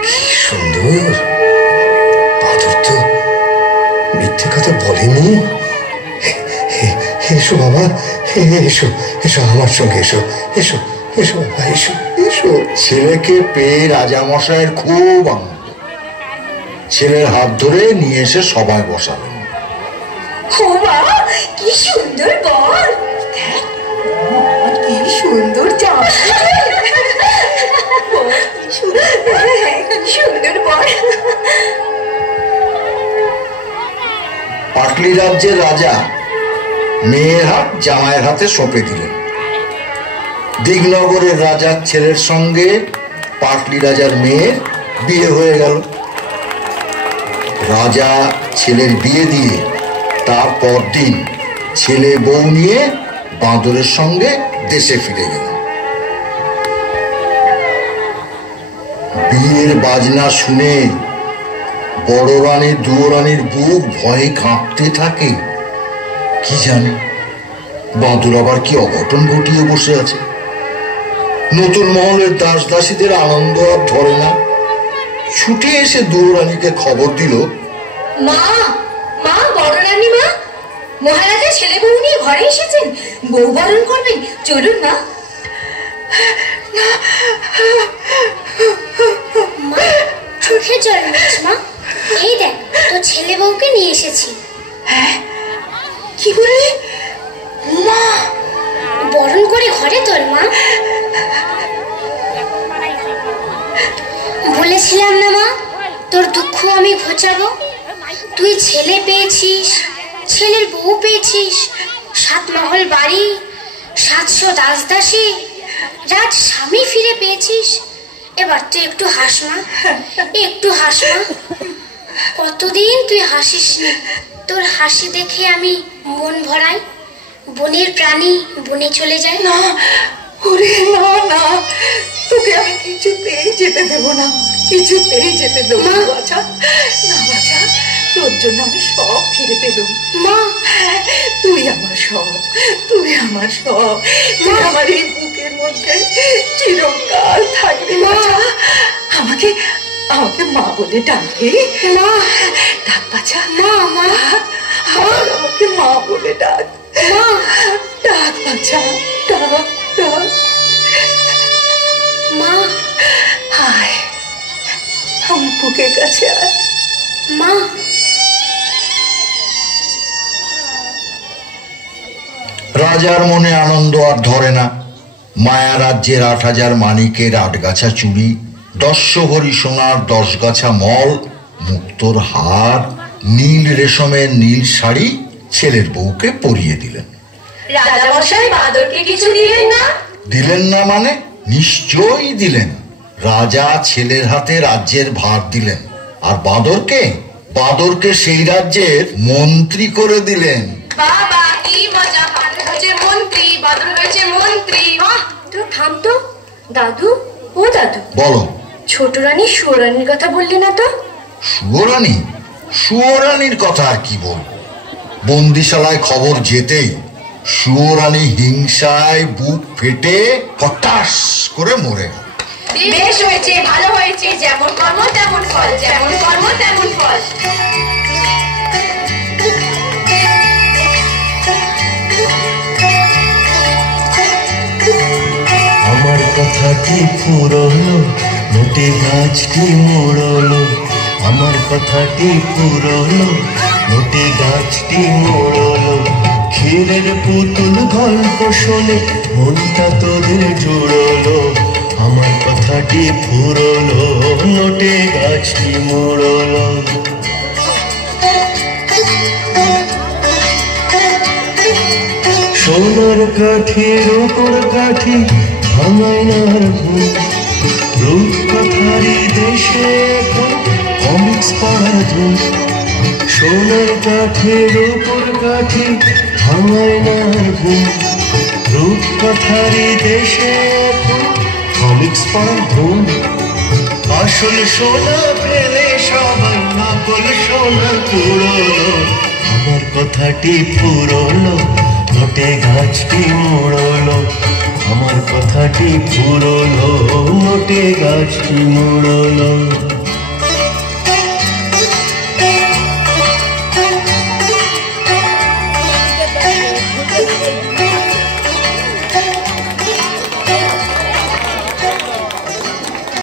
কি সুন্দর, বাদর তো মিথ্যে কথা বলেনি। এসো বাবা, এসো এসো আমার সঙ্গে, এসো এসো এসো বাবা, এসো এসো। ছেলেকে পেয়ে রাজামশাইয়ের খুব আনন্দ। ছেলের হাত ধরে নিয়ে এসে সবাই বসালেন। কি সুন্দর বর, কি সুন্দর জামা, সুন্দর বর। পাটলি রাজ্যের রাজা মেয়ের হাত জামাইয়ের হাতে সঁপে দিলেন। দিগনগরের রাজার ছেলের সঙ্গে পাটলি রাজার মেয়ের বিয়ে হয়ে গেল। রাজা ছেলের বিয়ে দিয়ে তার পরদিন ছেলে বউ নিয়ে বাঁদরের সঙ্গে দেশে ফিরে গেলেন। বিয়ের বাজনা শুনে বড় রানী দুয়োরানীর বুক ভয়ে কাঁপতে থাকে। কি জানে বাঁদর আবার কি অঘটন ঘটিয়ে বসে আছে। নতুন মহলের দাস দাসীদের আনন্দ আর ধরে না। ছুটে এসে দুয়োরানীকে খবর দিল, মা মা, বড় রানী মা, মহারাজা ছেলে বউ নিয়ে ঘরে এসেছেন, বউ বরণ করবেন, চলুন মা। মা চোখে জল মুছ মা, এই দেখ তোর ছেলে বউকে নিয়ে এসেছি। হ্যাঁ, কি বললি মা? বরণ করে ঘরে তোল মা। বলেছিলাম না মা, তোর দুঃখ আমি ঘোচাবো। তুই ছেলে পেয়েছিস, ছেলের বউ পেয়েছিস, 7 মহল বাড়ি, 700 দাস দাসী, রাজ স্বামী ফিরে পেয়েছিস। এবার তুই একটু হাস মা, একটু হাস মা। কতদিন তুই হাসিসনি, তোর হাসি দেখে আমি মন ভরাই। বনের প্রাণী বনে চলে যায়। না ওরে না না, তোকে আমি কিছুতেই যেতে দেবো না, কিছুতেই যেতে দেবো না বাছা, না বাছা। তোর জন্য আমি সব ফিরে পেলাম মা। তুই আমার সব, তুই আমার সব, তুই আমার এই বুকের মধ্যে চিরকাল থাকবি বাছা। আমাকে আমাকে মা বলে ডাকবি মা, ডাক বাছা। মা মা, আমাকে মা বলে ডাক মা, ডাক বাছা, ডাক ডাক মা। আয় আমার বুকের কাছে আয় মা। রাজার মনে আনন্দ আর ধরে না। মায়া রাজ্যের 8000 মানিকের 8 গাছা চুড়ি, 10 ভরি সোনার 10 গাছা মল, মুক্তোর হার, নীল রেশমের নীল শাড়ি ছেলের বউকে পরিয়ে দিলেন। রাজা মশাই বাঁদরকে কিছু দিলেন না? দিলেন না মানে নিশ্চয়ই দিলেন। রাজা ছেলের হাতে রাজ্যের ভার দিলেন, আর বাঁদরকে সেই রাজ্যের মন্ত্রী করে দিলেন। বাবা কি মজা, বাঁদর হয়েছে মন্ত্রী, বাঁদর হয়েছে মন্ত্রী। তো থাম তো দাদু, ও দাদু বলো। ছোট রানী সুরানীর কথা বললে না তো? সুয়োরানীর কথা আর কি বলবো। বন্দিশালায় খবর যেতেই সুয়োরানী হিংসায় বুক ফেটে হঠাৎ করে মরে গেল। বেশ হয়েছে, ভালো হয়েছে, যেমন কর্ম তেমন ফল, যেমন কর্ম তেমন ফল। আমার কথাটি পুরলো, মোটে গাছটি মোড়লো। আমার কথাটি পুরলো, মোটে গাছটি মোড়লো। ক্ষীরের পুতুল গল্প শোনে মনটা তোদের জুড়লো। আমার কথাটি পুরলো, নোটে গাছটি মোড়লো। সোনার কাঠি রূপোর কাঠি ভাঙায় নার ঘুম। রূপকথারি দেশে এখন কমিক্স পড়া ধুম। সোনার কাঠি রূপোর কাঠি ভাঙায় নার ঘুম। রূপকথারি দেশে এখন কমিক্স পড়া ধুম। আসল সোনা ফেলে সবাই নকল সোনা কুড়োলো। আমার কথাটি পুরলো, নোটে গাছটি মোড়লো। আমার কথাটি পুরলো, নোটে গাছটি মোড়লো।